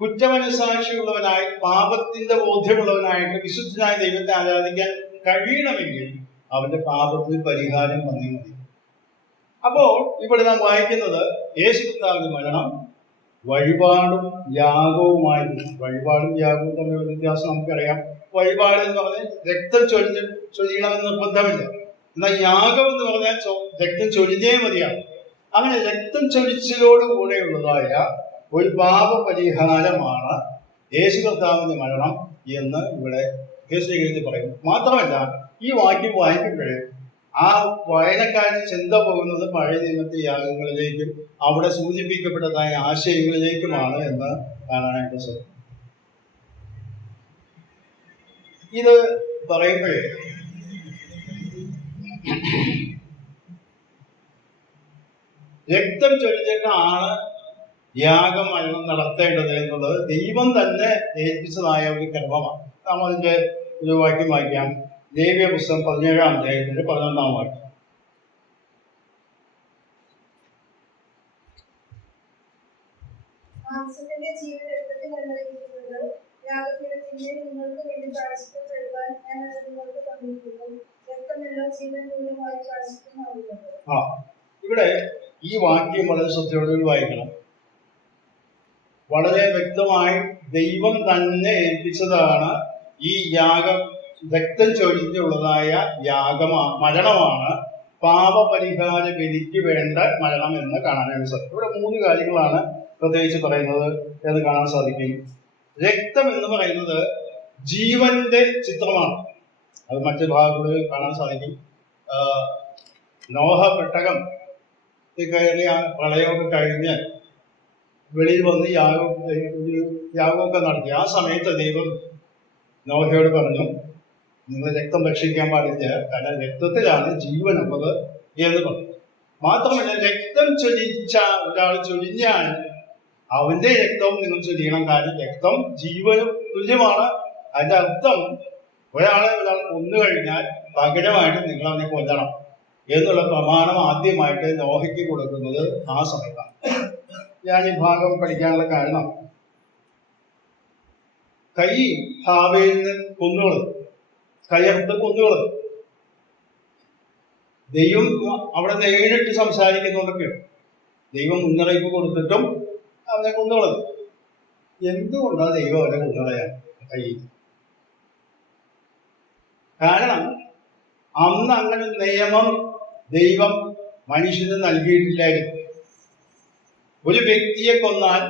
കുറ്റമനസാക്ഷിയുള്ളവനായി പാപത്തിന്റെ ബോധ്യമുള്ളവനായിട്ട് വിശുദ്ധനായ ദൈവത്തെ ആരാധിക്കാൻ കഴിയണമെങ്കിൽ അവന്റെ പാപത്തിന് പരിഹാരം വന്നേ മതി. അപ്പോൾ ഇവിടെ നാം വായിക്കുന്നത് യേശു കർത്താവിന്റെ മരണം വഴിപാടും യാഗവുമായിരുന്നു. വഴിപാടും യാഗവും തമ്മിലുള്ള വ്യത്യാസം നമുക്കറിയാം. വഴിപാട് എന്ന് പറഞ്ഞാൽ രക്തം ചൊരിയണമെന്ന് നിർബന്ധമില്ല. എന്നാൽ യാഗം എന്ന് പറഞ്ഞാൽ രക്തം ചൊരിഞ്ഞേ മതിയാണ്. അങ്ങനെ രക്തം ചൊരിച്ചിലോടുകൂടെയുള്ളതായ ഒരു പാപപരിഹാരമാണ് യേശു കർത്താവിന്റെ മരണം എന്ന് ഇവിടെ യേശു പറയുന്നു. മാത്രമല്ല, ഈ വാക്യം വായിക്കുമ്പോഴേ ആ വായനക്കാരൻ ചിന്ത പോകുന്നത് പഴയ നിയമത്തെ യാഗങ്ങളിലേക്കും അവിടെ സൂചിപ്പിക്കപ്പെട്ടതായ ആശയങ്ങളിലേക്കുമാണ് എന്ന് കാണാനായിട്ട് സാധിക്കും. ഇത് പറയുമ്പോഴേ രക്തം ചൊരിഞ്ഞിട്ടാണ് യാഗമരണം നടത്തേണ്ടത് എന്നുള്ളത് ദൈവം തന്നെ ഏൽപ്പിച്ചതായ ഒരു കർമ്മമാണ്. നാം അതിന്റെ ഒരു വാക്യം വായിക്കാം. ലേവ്യ പുസ്തകം 17-ാം അധ്യായത്തിന്റെ 11-ാം വാക്യം. ഇവിടെ ഈ വാക്യം വളരെ ശ്രദ്ധയോടെ വായിക്കണം. വളരെ വ്യക്തമായി ദൈവം തന്നെ ഏൽപ്പിച്ചതാണ് ഈ യാഗം. രക്തം ചൊരിഞ്ഞുള്ളതായ മരണമാണ് പാപപരിഹാര ബലിക്ക് വേണ്ട മരണം എന്ന് കാണാനായിട്ട് സാധിക്കും. ഇവിടെ 3 കാര്യങ്ങളാണ് പ്രത്യേകിച്ച് പറയുന്നത് എന്ന് കാണാൻ സാധിക്കും. രക്തം എന്ന് പറയുന്നത് ജീവന്റെ ചിത്രമാണ്. അത് മറ്റു ഭാഗങ്ങളിൽ കാണാൻ സാധിക്കും. നോഹ പെട്ടകം കയറിയ പ്രളയമൊക്കെ കഴിഞ്ഞ് വെളിയിൽ വന്ന് യാഗമൊക്കെ നടത്തി. ആ സമയത്ത് ദൈവം നോഹയോട് പറഞ്ഞു, നിങ്ങൾ രക്തം ഭക്ഷിക്കാൻ പാടില്ല, കാരണം രക്തത്തിലാണ് ജീവനുള്ളത് എന്ന് പറഞ്ഞു. മാത്രമല്ല, രക്തം ചൊരിച്ച ഒരാൾ ചൊരിഞ്ഞാൽ അവന്റെ രക്തം നിങ്ങൾ ചൊരിയണം, കാരണം രക്തം ജീവന് തുല്യമാണ്. അതിന്റെ അർത്ഥം ഒരാൾ കൊന്നു കഴിഞ്ഞാൽ പകരമായിട്ട് നിങ്ങൾ അവനെ കൊല്ലണം എന്നുള്ള പ്രമാണം ആദ്യമായിട്ട് നോഹയ്ക്ക് കൊടുക്കുന്നത് ആ സമയത്താണ്. ഞാൻ ഈ ഭാഗം പഠിക്കാനുള്ള കാരണം, ഹാബേലിനെ കൊന്നുകളഞ്ഞു, കയർത്ത് കൊന്നുകളഞ്ഞു. ദൈവം അവിടെ നേരിട്ട് സംസാരിക്കുന്നതൊക്കെ ദൈവം മുന്നറിയിപ്പ് കൊടുത്തിട്ടും അവനെ കൊന്നുകളഞ്ഞു. എന്തുകൊണ്ടാണ് ദൈവം അവരെ കൊന്നുകളയാൻ കഴിയും? കാരണം അന്ന് അങ്ങനെ നിയമം ദൈവം മനുഷ്യന് നൽകിയിട്ടില്ലായിരുന്നു. ഒരു വ്യക്തിയെ കൊന്നാൽ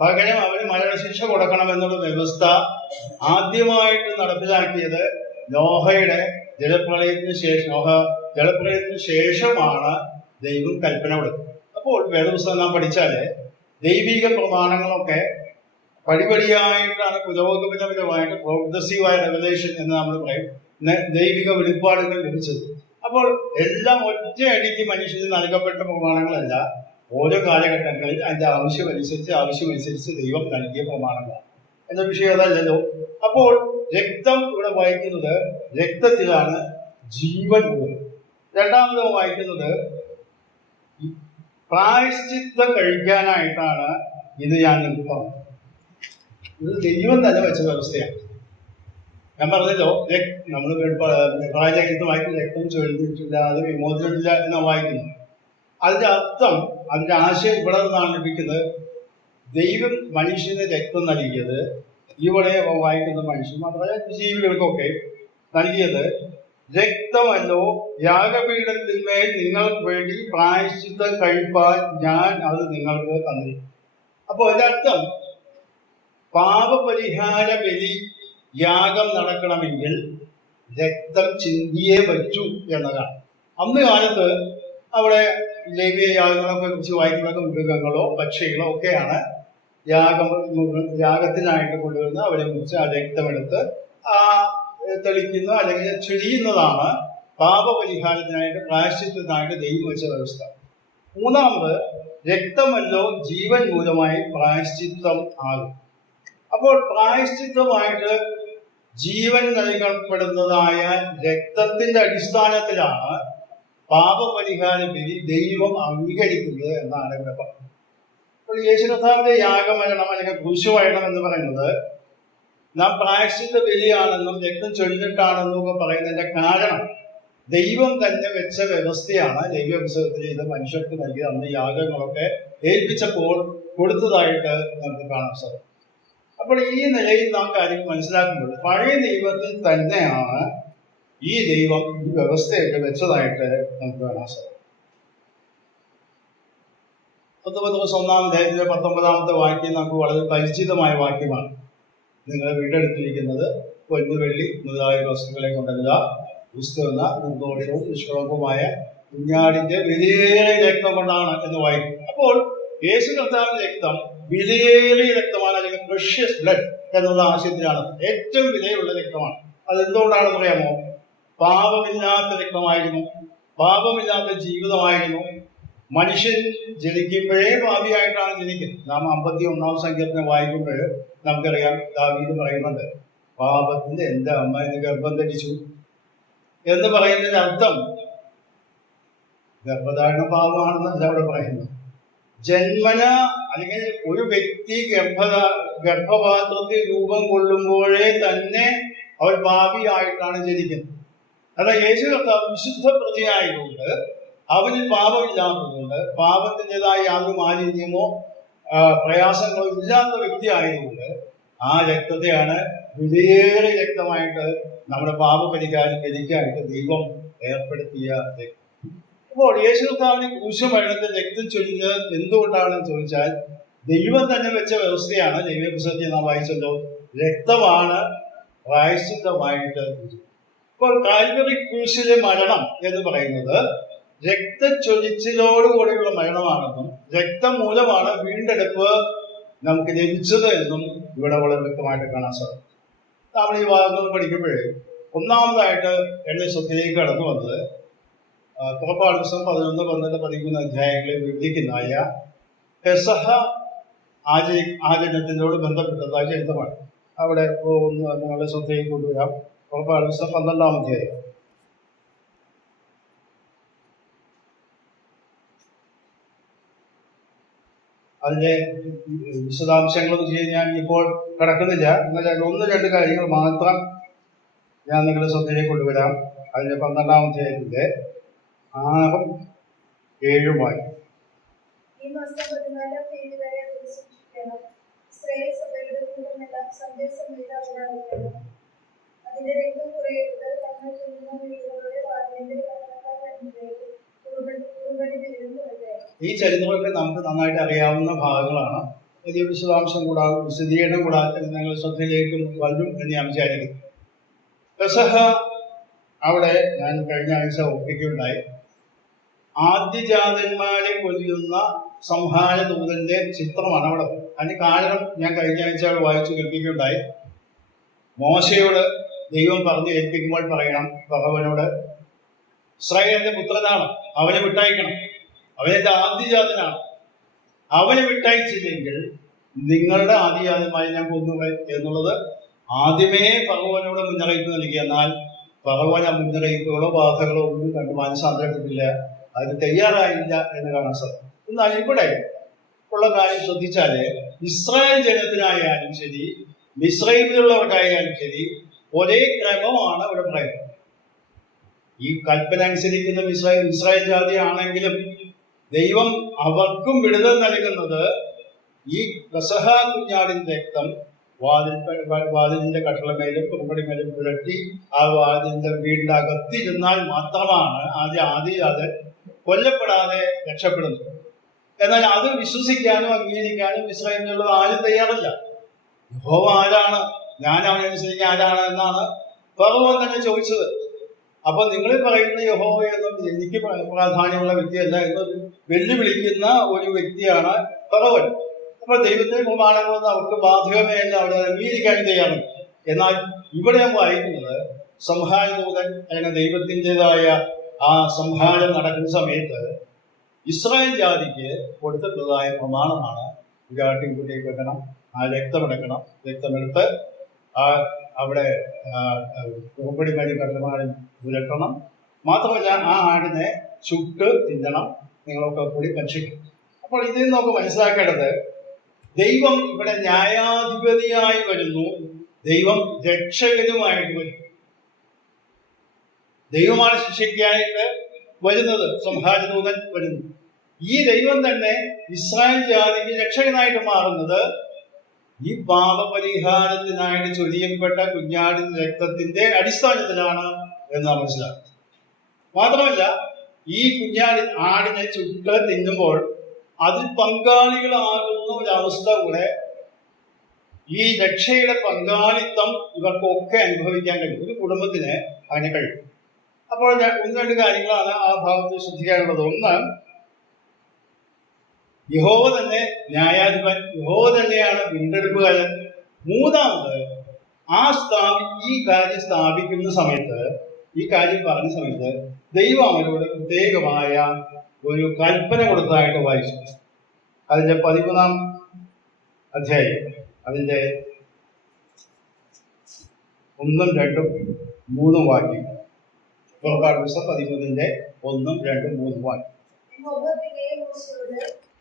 പകരം അവന് മരണശിക്ഷ കൊടുക്കണമെന്നുള്ള വ്യവസ്ഥ ആദ്യമായിട്ട് നടപ്പിലാക്കിയത് നോഹയുടെ ജലപ്രളയത്തിന് ശേഷമാണ് ദൈവം കൽപ്പന കൊടുത്തത്. അപ്പോൾ വേദപുസ്തകം നാം പഠിച്ചാല് ദൈവിക പ്രമാണങ്ങളൊക്കെ പടിപടിയായിട്ടാണ് പുരോഗമനപരമായിട്ട് പ്രോഗ്രസീവായ റെവലേഷൻ എന്ന് നമ്മൾ പറയും, ദൈവിക വെളിപ്പാടുകൾ ലഭിച്ചത്. അപ്പോൾ എല്ലാം ഒറ്റയടിക്ക് മനുഷ്യന് നൽകപ്പെട്ട പ്രമാണങ്ങളല്ല, ഓരോ കാലഘട്ടങ്ങളിൽ അതിന്റെ ആവശ്യമനുസരിച്ച് ദൈവം നൽകിയ പ്രമാണങ്ങളാണ്. എന്ന വിഷയം അതല്ലല്ലോ. അപ്പോൾ രക്തം ഇവിടെ വായിക്കുന്നത് രക്തത്തിലാണ് ജീവൻ ഉള്ളത്. രണ്ടാമത് വായിക്കുന്നത് പ്രായശ്ചിത്തം കഴിക്കാനായിട്ടാണ് ഇത് ഞാൻ നിങ്ങൾക്ക് പറഞ്ഞത്. ഇത് ദൈവം തന്നെ വെച്ച വ്യവസ്ഥയാണ്. ഞാൻ പറഞ്ഞല്ലോ, നമ്മൾ പ്രായചരിത്രം വായിക്കുന്ന രക്തം ചൊരിഞ്ഞിട്ടില്ല, അത് വിമോചനമില്ല എന്ന് വായിക്കുന്നു. അതിന്റെ അർത്ഥം, അതിന്റെ ആശയം ഇവിടെ നിന്നാണ് ലഭിക്കുന്നത്. ദൈവം മനുഷ്യന് രക്തം നൽകിയത്, ഇവിടെ വായിക്കുന്ന മനുഷ്യൻ മാത്രമല്ല ജീവികൾക്കൊക്കെ നൽകിയത് രക്തമല്ലോ, യാഗപീഠത്തിന്മേൽ നിങ്ങൾക്ക് വേണ്ടി പ്രായശ്ചിത്തം കഴിപ്പാൻ ഞാൻ അത് നിങ്ങൾക്ക് തന്നിരിക്കും. അപ്പോൾ അതിനർത്ഥം പാപപരിഹാര ബലി യാഗം നടക്കണമെങ്കിൽ രക്തം ചിന്തിയേ പറ്റൂ എന്നതാണ്. അന്ന് കാലത്ത് അവിടെ ലേവ്യ യാഗങ്ങളൊക്കെ കുറിച്ച് വായിക്കുന്ന മൃഗങ്ങളോ പക്ഷികളോ ഒക്കെയാണ് യാഗത്തിനായിട്ട് കൊണ്ടുവരുന്ന. അവരെ കുറിച്ച് ആ രക്തമെടുത്ത് തെളിക്കുന്ന അല്ലെങ്കിൽ ചൊരിയുന്നതാണ് പാപപരിഹാരത്തിനായിട്ട് പ്രായശ്ചിത്തത്തിനായിട്ട് ദൈവം വെച്ച വ്യവസ്ഥ. മൂന്നാമത്, രക്തമല്ലോ ജീവൻ മൂലമായി പ്രായശ്ചിത്തം ആകും. അപ്പോൾ പ്രായശ്ചിത്തമായിട്ട് ജീവൻ നൽകപ്പെടുന്നതായ രക്തത്തിന്റെ അടിസ്ഥാനത്തിലാണ് പാപപരിഹാര ബലി ദൈവം അംഗീകരിക്കുന്നത് എന്നാണ് ഇവിടെ പറയുന്നത്. അപ്പോൾ യേശു കർത്താവിന്റെ യാഗമരണം അല്ലെങ്കിൽ ക്രൂശുമരണം എന്ന് പറയുന്നത് നാം പ്രായശ്ചിത്ത ബലിയാണെന്നും രക്തം ചൊരിഞ്ഞിട്ടാണെന്നും ഒക്കെ പറയുന്നതിന്റെ കാരണം ദൈവം തന്നെ വെച്ച വ്യവസ്ഥയാണ്. ദൈവപുസ്തകത്തിൽ ഇത് മനുഷ്യർക്ക് നൽകിയ അന്ന് യാഗങ്ങളൊക്കെ ഏൽപ്പിച്ചപ്പോൾ കൊടുത്തതായിട്ട് നമുക്ക് കാണാൻ സാധിക്കും. അപ്പോൾ ഈ നിലയിൽ നാം കാര്യങ്ങൾ മനസ്സിലാക്കുമ്പോൾ പഴയ ദൈവത്തിൽ തന്നെയാണ് ഈ ദൈവം ഈ വ്യവസ്ഥയൊക്കെ വെച്ചതായിട്ട് നമുക്ക് കാണാൻ സാധിക്കും. 1 19 വാക്യം നമുക്ക് വളരെ പരിചിതമായ വാക്യമാണ്. നിങ്ങൾ വീണ്ടെടുത്തിരിക്കുന്നത് പൊന്നു വെള്ളി മുതലായ വസ്തുക്കളെ കൊണ്ടല്ല, പുസ്തകന്ന നിർദോഷവും നിഷ്കളങ്കവുമായ കുഞ്ഞാടിന്റെ വിലയേറിയ രക്തം കൊണ്ടാണ് എന്ന് വായിക്കും. അപ്പോൾ യേശു കർത്താവിന്റെ രക്തം വിലയേറിയ രക്തമാണ്, അല്ലെങ്കിൽ പ്രഷ്യസ് ബ്ലഡ് എന്നുള്ള ആശയത്തിലാണ്. ഏറ്റവും വിലയുള്ള രക്തമാണ്. അതെന്തുകൊണ്ടാണെന്ന് അറിയാമോ? പാപമില്ലാത്ത രക്തമായിരുന്നു, പാപമില്ലാത്ത ജീവിതമായിരുന്നു. മനുഷ്യൻ ജനിക്കുമ്പോഴേ പാപിയായിട്ടാണ് ജനിക്കുന്നത്. നാം 51 സങ്കീർത്തനം വായിക്കുമ്പോൾ നമുക്കറിയാം, ദാവീദ് പറയുന്നുണ്ട്, പാപത്തിന്റെ എന്റെ അമ്മ എന്നെ ഗർഭം ധരിച്ചു എന്ന് പറയുന്നതിന്റെ അർത്ഥം ഗർഭധാരണ പാപമാണെന്നല്ല അവിടെ പറയുന്നത്. ജന്മന അല്ലെങ്കിൽ ഒരു വ്യക്തി ഗർഭപാത്രത്തിൽ രൂപം കൊള്ളുമ്പോഴേ തന്നെ അവൻ പാപിയായിട്ടാണ് ജനിക്കുന്നത്. അതായത് യേശു കർത്താവ് വിശുദ്ധ പ്രതിയായതുകൊണ്ട്, അവനിൽ പാപമില്ലാത്തതുകൊണ്ട്, പാപത്തിൻ്റെതായ യാതൊരു മാലിന്യമോ പ്രയാസങ്ങളോ ഇല്ലാത്ത വ്യക്തി ആയതുകൊണ്ട് ആ രക്തത്തെയാണ് വിലയേറിയ രക്തമായിട്ട് നമ്മുടെ പാപപരിഹാരം ലഭിക്കാനായിട്ട് ദൈവം ഏർപ്പെടുത്തിയ രക്തം. അപ്പോൾ യേശു കർത്താവിന്റെ ക്രൂശമരണത്തിൽ രക്തം ചൊരിഞ്ഞത് എന്തുകൊണ്ടാണെന്ന് ചോദിച്ചാൽ, ദൈവം തന്നെ വെച്ച വ്യവസ്ഥയാണ്. ദൈവപുസ്തകത്തിൽ നാം വായിച്ചല്ലോ, രക്തമാണ് പ്രായശ്ചിത്തമായിട്ട്. ഇപ്പോൾ കാൽവറി ക്രൂശിലെ മരണം എന്ന് പറയുന്നത് രക്തച്ചൊരിച്ചിലോടുകൂടിയുള്ള മരണമാണെന്നും രക്തം മൂലമാണ് വീണ്ടെടുപ്പ് നമുക്ക് ലഭിച്ചത് എന്നും ഇവിടെ വളരെ വ്യക്തമായിട്ട് കാണാൻ സാധിക്കും. നമ്മൾ ഈ ഭാഗങ്ങൾ പഠിക്കുമ്പോൾ ഒന്നാമതായിട്ട് എന്നെ ശ്രദ്ധയിലേക്ക് കടന്നു വന്നത് പുറപ്പാട് പുസ്തകം 11, 12, 13 അധ്യായങ്ങളിൽ വിവരിക്കുന്നതായ പെസഹ ആചരണത്തിനോട് ബന്ധപ്പെട്ടതായ ചരിത്രമാണ്. അവിടെ ഒന്ന് നിങ്ങളുടെ ശ്രദ്ധയിൽ കൊണ്ടുവരാം. പുറപ്പാട് പുസ്തകം 12-ാം അധ്യായം. അതിന്റെ വിശദാംശങ്ങളൊന്നും ചെയ്യാൻ ഞാൻ ഇപ്പോൾ കിടക്കുന്നില്ല. എന്നാൽ 1-2 കാര്യങ്ങൾ മാത്രം ഞാൻ നിങ്ങളുടെ ശ്രദ്ധയിലേക്ക് കൊണ്ടുവരാം. അതിന്റെ 12-ാം അധ്യായത്തിന്റെ 6-ഉം 7-ഉമായി. ഈ മാസം 14-ാം തീയതി വരെ അത് സൂക്ഷിക്കണം. ഇസ്രായേൽ സഭയുടെ കൂട്ടമെല്ലാം സന്ദേശസമയത്ത് അവരാണ്. അതിന്റെ രക്തം കുറയരുത്. തങ്ങൾ തിന്നുന്ന വീടുകളുടെ വാതിലിന്റെ കാരണക്കാർ രണ്ടുപേരും കുറുബടി വീടും കുറയ്ക്കുക. ഈ ചരിത്രമൊക്കെ നമുക്ക് നന്നായിട്ട് അറിയാവുന്ന ഭാഗങ്ങളാണ്. വലിയ വിശദാംശം കൂടാതെ വിശദീകരണം കൂടാതെ നിങ്ങൾ ശ്രദ്ധയിലേക്ക് വരും എന്ന് ഞാൻ വിചാരിക്കുന്നു. പെസഹ അവിടെ ഞാൻ കഴിഞ്ഞ ആഴ്ച ഒപ്പിക്കുകയുണ്ടായി. ആദ്യജാതന്മാരെ കൊല്ലുന്ന സംഹാര ദൂതന്റെ ചിത്രമാണ് അവിടെ. അതിന് കാരണം ഞാൻ കഴിഞ്ഞ ആഴ്ച അവിടെ വായിച്ചു കേൾപ്പിക്കുകയുണ്ടായി. മോശയോട് ദൈവം പറഞ്ഞ് ഏൽപ്പിക്കുമ്പോൾ പറയണം, ഫറവോനോട്, ഇസ്രായേലിന്റെ പുത്രനാണ്, അവനെ വിട്ടയക്കണം, അവനെന്റെ ആദ്യജാതനാണ്, അവനെ വിട്ടയച്ചില്ലെങ്കിൽ നിങ്ങളുടെ ആദ്യജാതന്മാരെ ഞാൻ കൊന്നുകളയും എന്നുള്ളത് ആദ്യമേ ഫറവോനോട് മുന്നറിയിപ്പ് നൽകി. എന്നാൽ ഫറവോൻ ആ മുന്നറിയിപ്പുകളോ ബാധകളോ ഒന്നും കണ്ട് മനസ്സാന്തരപ്പെട്ടില്ല, അതിന് തയ്യാറായില്ല എന്ന് കാണാൻ സാധിക്കും. എന്നാൽ ഇവിടെ ഉള്ള കാര്യം ശ്രദ്ധിച്ചാല് ഇസ്രായേൽ ജനത്തിനായാലും ശരി, മിസ്രൈമിലുള്ളവർക്കായാലും ശരി, ഒരേ ക്രമമാണ് ഇവിടെ പറയുന്നത്. ഈ കൽപ്പന അനുസരിക്കുന്ന ഇസ്രായേൽ ജാതി ആണെങ്കിലും ദൈവം അവർക്കും വിടുതൽ നൽകുന്നത് ഈ പെസഹ കുഞ്ഞാടിന്റെ രക്തം വാതിലിന്റെ കട്ടളമേലും കുറുമ്പടിമേലും പുരട്ടി ആ വാതിലിന്റെ വീടിന്റെ അകത്തിരുന്നാൽ മാത്രമാണ് ആദ്യജാതൻ കൊല്ലപ്പെടാതെ രക്ഷപ്പെടുന്നത്. എന്നാൽ അത് വിശ്വസിക്കാനും അംഗീകരിക്കാനും ഇസ്രായേലിലുള്ള ആരും തയ്യാറല്ല. യഹോവ ആരാണ്, ഞാൻ അവനനുസരിച്ച് ആരാണ് എന്നാണ് ഫറവോൻ തന്നെ ചോദിച്ചത്. അപ്പൊ നിങ്ങൾ പറയുന്ന യഹോവ എന്നും എനിക്ക് പ്രാധാന്യമുള്ള വ്യക്തിയല്ല എന്ന് വെല്ലുവിളിക്കുന്ന ഒരു വ്യക്തിയാണ് ഫറവോൻ. അപ്പോൾ ദൈവത്തിന്റെ പ്രമാണങ്ങളൊന്നും അവർക്ക് ബാധകമേ അല്ല, അവരെ അംഗീകരിക്കാൻ തയ്യാറുണ്ട്. എന്നാൽ ഇവിടെ ഞാൻ വായിക്കുന്നത് സംഹാരദൂതൻ അല്ലെങ്കിൽ ദൈവത്തിൻ്റെതായ ആ സംഹാരം നടക്കുന്ന സമയത്ത് ഇസ്രായേൽ ജാതിക്ക് കൊടുത്തിട്ടുള്ളതായ പ്രമാണമാണ്, കുട്ടിയെ വെക്കണം, ആ രക്തമെടുക്കണം, രക്തമെടുത്ത് അവിടെ കുറുമ്പടി മരി കടലമാടി പുരട്ടണം, മാത്രമല്ല ആ ആടിനെ ചുട്ട് തിന്നണം, നിങ്ങളൊക്കെ കൂടി ഭക്ഷിക്കും. അപ്പോൾ ഇതിൽ നമുക്ക് മനസ്സിലാക്കേണ്ടത് ദൈവം ഇവിടെ ന്യായാധിപതിയായി വരുന്നു, ദൈവം രക്ഷകനുമായിട്ട് വരുന്നു. ദൈവമാണ് ശിക്ഷയ്ക്കായിട്ട് വരുന്നത്, സംഹാരദൂതൻ വരുന്നു. ഈ ദൈവം തന്നെ ഇസ്രായേൽ ജാതിക്ക് രക്ഷകനായിട്ട് മാറുന്നത് ഈ പാപപരിഹാരത്തിനായിട്ട് ചൊരിയപ്പെട്ട കുഞ്ഞാടിന്റെ രക്തത്തിന്റെ അടിസ്ഥാനത്തിലാണ് എന്ന് നാം മനസ്സിലാക്കുന്നത്. മാത്രമല്ല, ഈ ആടിനെ ചുട്ട് തിന്നുമ്പോൾ അതിൽ പങ്കാളികളാകുന്ന ഒരവസ്ഥ കൂടെ, ഈ രക്ഷയുടെ പങ്കാളിത്തം ഇവർക്കൊക്കെ അനുഭവിക്കാൻ കഴിയും, ഒരു കുടുംബത്തിന് അതിനെ കഴിയും. അപ്പോൾ ഒന്ന് രണ്ട് കാര്യങ്ങളാണ് ആ ഭാഗത്ത് ശ്രദ്ധിക്കാനുള്ളത്. ഒന്ന്, യഹോവ തന്നെ ന്യായാധിപൻ, യഹോവ തന്നെയാണ് വീണ്ടെടുപ്പുകാരൻ. മൂന്നാമത്, ഈ കാര്യം സ്ഥാപിക്കുന്ന സമയത്ത്, ഈ കാര്യം പറഞ്ഞ സമയത്ത് ദൈവം അവരോട് പ്രത്യേകമായ ഒരു കൽപ്പന കൊടുത്തതായിട്ട് വായിച്ചു. അതിന്റെ 13-ാം അധ്യായം, അതിന്റെ 1, 2, 3 വാക്യം. പുറപ്പാട് പുസ്തകം 13-ന്റെ 1, 2, 3 വാക്യം.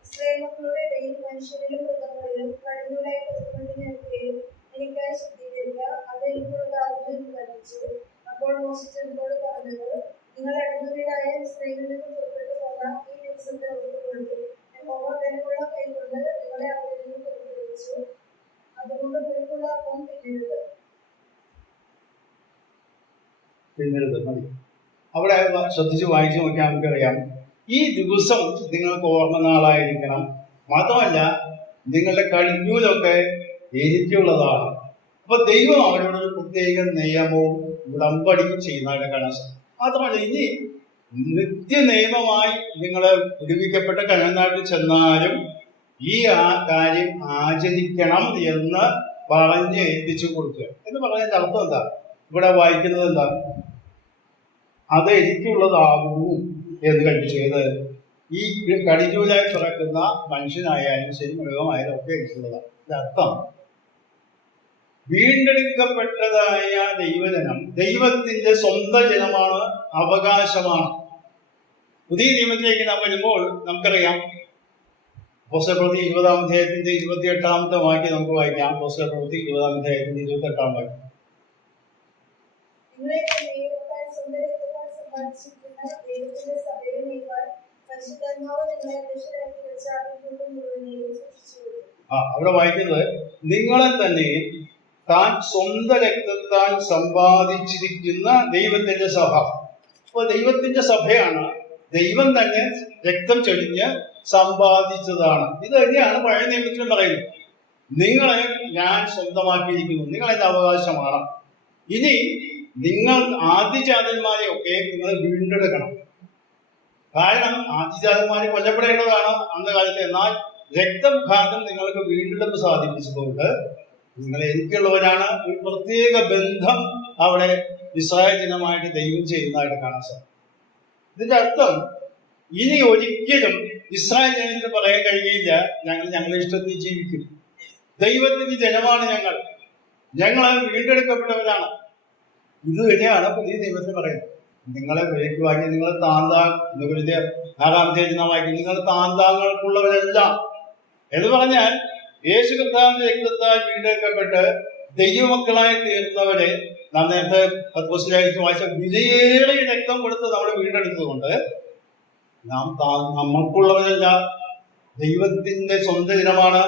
ഇസ്രായേൽമക്കളുടെ ഇടയിൽ മനുഷ്യരിലും മൃഗങ്ങളിലും കടന്നുകളായി കൊടുക്കുന്നതിനൊക്കെയും എനിക്കായി ശുദ്ധീകരിക്കുക, അത് എനിക്കുള്ളതാകുന്നു എന്ന് കൽപ്പിച്ചു. അപ്പോൾ മോശെ ജനത്തോട് പറഞ്ഞത്, നിങ്ങൾ അടിമകളായ ഇസ്രായേലിൽ നിന്ന് പുറപ്പെട്ടു പോകാൻ ഈ ദിവസത്തെ ഉറപ്പുകൊണ്ടു. യഹോവ ബലമുള്ള കൈകൊണ്ട് നിങ്ങളെ അവിടെ നിന്ന് പുറപ്പെടുവിച്ചു. അതുകൊണ്ട് പുറത്തുള്ള അപ്പം തിന്നരുത് മതി. അവിടെ ശ്രദ്ധിച്ച് വായിച്ചു നോക്കിയാൽ നമുക്കറിയാം, ഈ ദിവസം നിങ്ങൾക്ക് ഓർമ്മ നാളായിരിക്കണം. മാത്രമല്ല, നിങ്ങളുടെ കഴിഞ്ഞൂലൊക്കെ എനിക്കുള്ളതാണ്. അപ്പൊ ദൈവം അവരോടൊരു പ്രത്യേക നിയമവും ഉടമ്പടിയും ചെയ്യുന്നതായിട്ട് കാണാൻ സാധിക്കും. മാത്രമല്ല, ഇനി നിത്യ നിയമമായി നിങ്ങൾ വിടുവിക്കപ്പെട്ട കനാനാട്ടിൽ ചെന്നാലും ഈ കാര്യം ആചരിക്കണം എന്ന് പറഞ്ഞ് ഏൽപ്പിച്ചു കൊടുക്കുക എന്ന് പറഞ്ഞതിന്റെ അർത്ഥം എന്താ? ഇവിടെ വായിക്കുന്നത് എന്താ? അത് എനിക്കുള്ളതാകുന്നു എന്ന് കഴിച്ചത് ഈ കടിജൂലായി പിറക്കുന്ന മനുഷ്യനായാലും ശരി, മൃഗമായാലും ഒക്കെ എനിക്കുള്ളതാണ്. അർത്ഥം, വീണ്ടെടുക്കപ്പെട്ടതായ ദൈവജനം ദൈവത്തിന്റെ സ്വന്തം ജനമാണ്, അവകാശമാണ്. പുതിയ നിയമത്തിലേക്ക് നാം വരുമ്പോൾ നമുക്കറിയാം, അപ്പോസ്തലപ്രവൃത്തി 20-ാം അധ്യായത്തിന്റെ 28-ാമത്തെ വാക്യം നമുക്ക് വായിക്കാം. അപ്പോസ്തലപ്രവൃത്തി 20-ാം അധ്യായത്തിന്റെ 28-ാം വാക്യം. അവിടെ വായിക്കുന്നത്, നിങ്ങളെ തന്നെ താൻ സ്വന്തം രക്തത്താൽ സമ്പാദിച്ചിരിക്കുന്ന ദൈവത്തിന്റെ സഭ. അപ്പൊ ദൈവത്തിന്റെ സഭയാണ്, ദൈവം തന്നെ രക്തം ചൊരിഞ്ഞ് സമ്പാദിച്ചതാണ്. ഇത് തന്നെയാണ് പഴയ നിയമത്തിലും പറയുന്നത്. നിങ്ങളെ ഞാൻ സ്വന്തമാക്കിയിരിക്കുന്നു, നിങ്ങളെന്റെ അവകാശമാണ്. ഇനി നിങ്ങൾ ആദിജാതന്മാരെയൊക്കെ നിങ്ങൾ വീണ്ടെടുക്കണം. കാരണം ആദിജാതന്മാരെ കൊല്ലപ്പെടേണ്ടതാണ് അന്ന് കാലത്ത്. എന്നാൽ രക്തമുഖാന്തരം നിങ്ങൾക്ക് വീണ്ടെടുപ്പ് സാധിപ്പിച്ചതുകൊണ്ട് നിങ്ങൾ എനിക്കുള്ളവരാണ്. ഒരു പ്രത്യേക ബന്ധം അവിടെ ഇസ്രായേൽ ജനമായിട്ട് ദൈവം ചെയ്യുന്നതായിട്ട് കാണാൻ സാധിക്കും. ഇതിന്റെ അർത്ഥം, ഇനി ഒരിക്കലും ഇസ്രായേൽ ജനത്തിന് പറയാൻ കഴിയില്ല, ഞങ്ങളുടെ ഇഷ്ടത്തിൽ ജീവിക്കും. ദൈവത്തിന്റെ ജനമാണ് ഞങ്ങൾ വീണ്ടെടുക്കപ്പെട്ടവരാണ്. ഇത് തന്നെയാണ് പുതിയ നിയമത്തിൽ പറയുന്നത്. നിങ്ങളെ വിലക്കുവാക്കി നിങ്ങൾ താന്താ 6-ാമത്തെ വാക്യം, നിങ്ങൾ താന്താങ്ങൾക്കുള്ളവരല്ല എന്ന് പറഞ്ഞാൽ, യേശു കർത്താവിന്റെ രക്തത്താൽ വീണ്ടെടുക്കപ്പെട്ട് ദൈവമക്കളായി തീർന്നവരെ നാം നേരത്തെ പത്രോസിലേക്ക് വായിച്ച വിലയേറിയ രക്തം കൊടുത്ത് നമ്മളെ വീണ്ടെടുത്തതുകൊണ്ട് നമ്മൾക്കുള്ളവരല്ല, ദൈവത്തിന്റെ സ്വന്തം ജനമാണ്,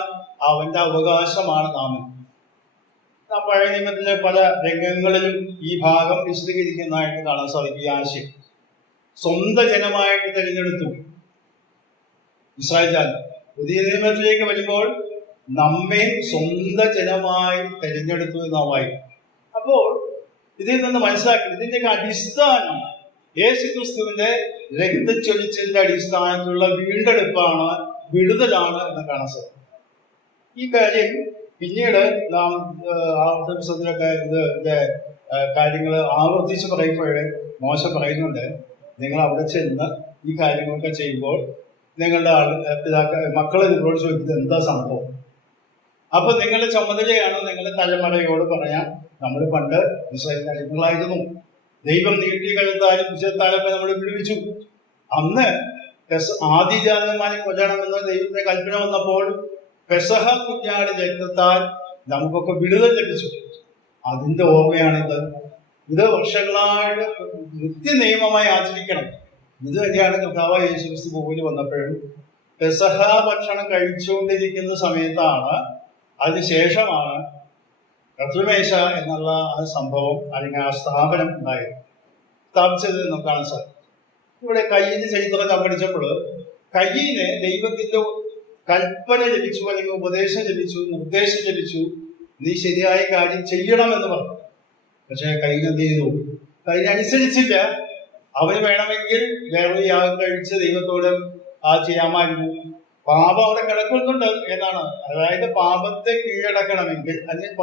അവന്റെ അവകാശമാണ് നാം. പഴയ നിയമത്തിലെ പല രംഗങ്ങളിലും ഈ ഭാഗം വിശദീകരിക്കുന്നതായിട്ട് കാണാൻ സാധിക്കും. ഈ ആശയം സ്വന്തം ജനമായിട്ട് തിരഞ്ഞെടുത്തു ഇസ്രായേൽ ജനം. പുതിയ നിയമത്തിലേക്ക് വരുമ്പോൾ നമ്മെ സ്വന്തം ജനമായി തിരഞ്ഞെടുത്തു എന്നായി. അപ്പോൾ ഇതിൽ നിന്ന് മനസ്സിലാക്കി, ഇതിന്റെയൊക്കെ അടിസ്ഥാനം യേശുക്രിസ്തുവിന്റെ രക്തച്ചൊരിച്ചിലിന്റെ അടിസ്ഥാനത്തിലുള്ള വീണ്ടെടുപ്പാണ്, വിടുതലാണ് എന്ന് കാണാൻ സാധിക്കും. ഈ കാര്യം പിന്നീട് നാം ആവർത്തനത്തിലൊക്കെ ഇതിന്റെ കാര്യങ്ങൾ ആവർത്തിച്ച് പറയുമ്പോഴേ മോശം പറയുന്നുണ്ട്, നിങ്ങൾ അവിടെ ചെന്ന് ഈ കാര്യങ്ങളൊക്കെ ചെയ്യുമ്പോൾ നിങ്ങളുടെ മക്കളെ നിങ്ങളോട് ചോദിക്കുന്നത് എന്താ സംഭവം. അപ്പൊ നിങ്ങളുടെ ചുമതലയാണ് നിങ്ങളുടെ തലമുറയോട് പറയാൻ, നമ്മൾ പണ്ട് ഇസ്രായേൽ അടിമകളായിരുന്നു, ദൈവം നീട്ടിയ കഴുത്താലും കുശത്താലൊക്കെ നമ്മൾ വിടുവിച്ചു. അന്ന് ആദിജാതന്മാരെ കൊല്ലണമെന്ന് ദൈവത്തിന്റെ കൽപ്പന വന്നപ്പോൾ പെസഹ കുഞ്ഞാട് രക്തത്താൽ നമുക്കൊക്കെ വിടുതൽ ലഭിച്ചു. അതിന്റെ ഓർമ്മയാണിത്. ഇത് വർഷങ്ങളായിട്ട് നിത്യനിയമമായി ആചരിക്കണം. ഇത് തന്നെയാണ് കർത്താവായ യേശുക്രിസ്തു ഭൂമിയിൽ വന്നപ്പോഴും പെസഹ ഭക്ഷണം കഴിച്ചുകൊണ്ടിരിക്കുന്ന സമയത്താണ്, അതിനുശേഷമാണ് കർത്തൃമേശ എന്നുള്ള ആ സംഭവം അല്ലെങ്കിൽ ആ സ്ഥാപനം ഉണ്ടായത്, സ്ഥാപിച്ചത് നമുക്ക് കാണാൻ സാധിക്കും. ഇവിടെ കയ്യിന്റെ ചരിത്രം പഠിച്ചപ്പോൾ കയ്യിന് ദൈവത്തിന്റെ കൽപ്പന ലഭിച്ചു, അല്ലെങ്കിൽ ഉപദേശം ലഭിച്ചു, നിർദ്ദേശം ലഭിച്ചു, നീ ശരിയായ കാര്യം ചെയ്യണമെന്ന് പറഞ്ഞു. പക്ഷെ കയ്യിൽ എന്ത് ചെയ്തു? കയ്യിനനുസരിച്ചില്ല. അവന് വേണമെങ്കിൽ വേറൊരു യാഗം കഴിച്ച് ദൈവത്തോട് ചെയ്യാമായിരുന്നു. പാപം അവിടെ കിടക്കുന്നുണ്ട് എന്നാണ്. അതായത് പാപത്തെ കീഴടക്കണമെങ്കിൽ, അല്ലെങ്കിൽ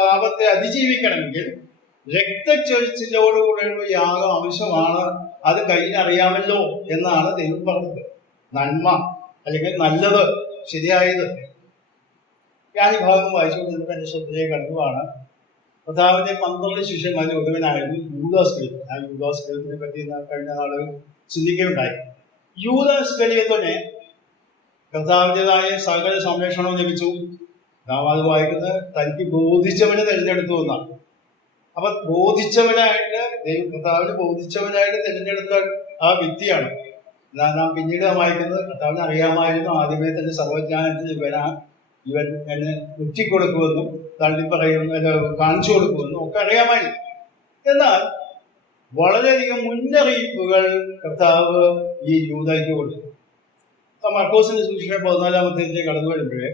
പാപത്തെ അതിജീവിക്കണമെങ്കിൽ രക്തച്ചൊരിച്ചിലോടുകൂടെയുള്ള യാഗം ആവശ്യമാണ്. അത് കയ്യിനറിയാമല്ലോ എന്നാണ് ദൈവം പറഞ്ഞത്. നന്മ അല്ലെങ്കിൽ നല്ലത്, ശരിയായത്. ഞാൻ ഈ ഭാഗം വായിച്ചുകൊണ്ടിരുന്നപ്പോൾ എന്റെ ശ്രദ്ധയെ കടന്നുവാണ് കർത്താവിന്റെ 12 ശിഷ്യന്മാരിൽ ഒരുവനായിരുന്നു യൂദാസ്കലിയോത്ത്. ഞാൻ യൂദാസ്കലിയോത്തിനെ പറ്റി കഴിഞ്ഞ നാള് ചിന്തിക്കുകയുണ്ടായി. യൂദാസ്കലിയോത്തിനെ കർത്താവിൻ്റെതായ സകല സംരക്ഷണവും ലഭിച്ചു. നാം അത് വായിക്കുന്നത് തനിക്ക് ബോധിച്ചവനെ തിരഞ്ഞെടുത്തു എന്നാണ്. അപ്പൊ ബോധിച്ചവനായിട്ട് കർത്താവിന് ബോധിച്ചവനായിട്ട് തിരഞ്ഞെടുത്ത ആ വ്യക്തിയാണ്. നാം പിന്നീട് വായിക്കുന്നത് കർത്താവിനെ അറിയാമായിരുന്നു, ആദ്യമേ തന്നെ സർവജ്ഞാനത്തിൽ ഇവൻ എന്നെ മുറ്റിക്കൊടുക്കുമെന്നും കാണിച്ചു കൊടുക്കുമെന്നും ഒക്കെ അറിയാമായിരുന്നു. എന്നാൽ വളരെയധികം മുന്നറിയിപ്പുകൾ കർത്താവ് ഈ യൂദായ്ക്ക് കൊടുത്തു. മർക്കോസിന്റെ സുവിശേഷം 14-ാം അധ്യായത്തിലേക്ക് കടന്നു വരുമ്പോഴേ,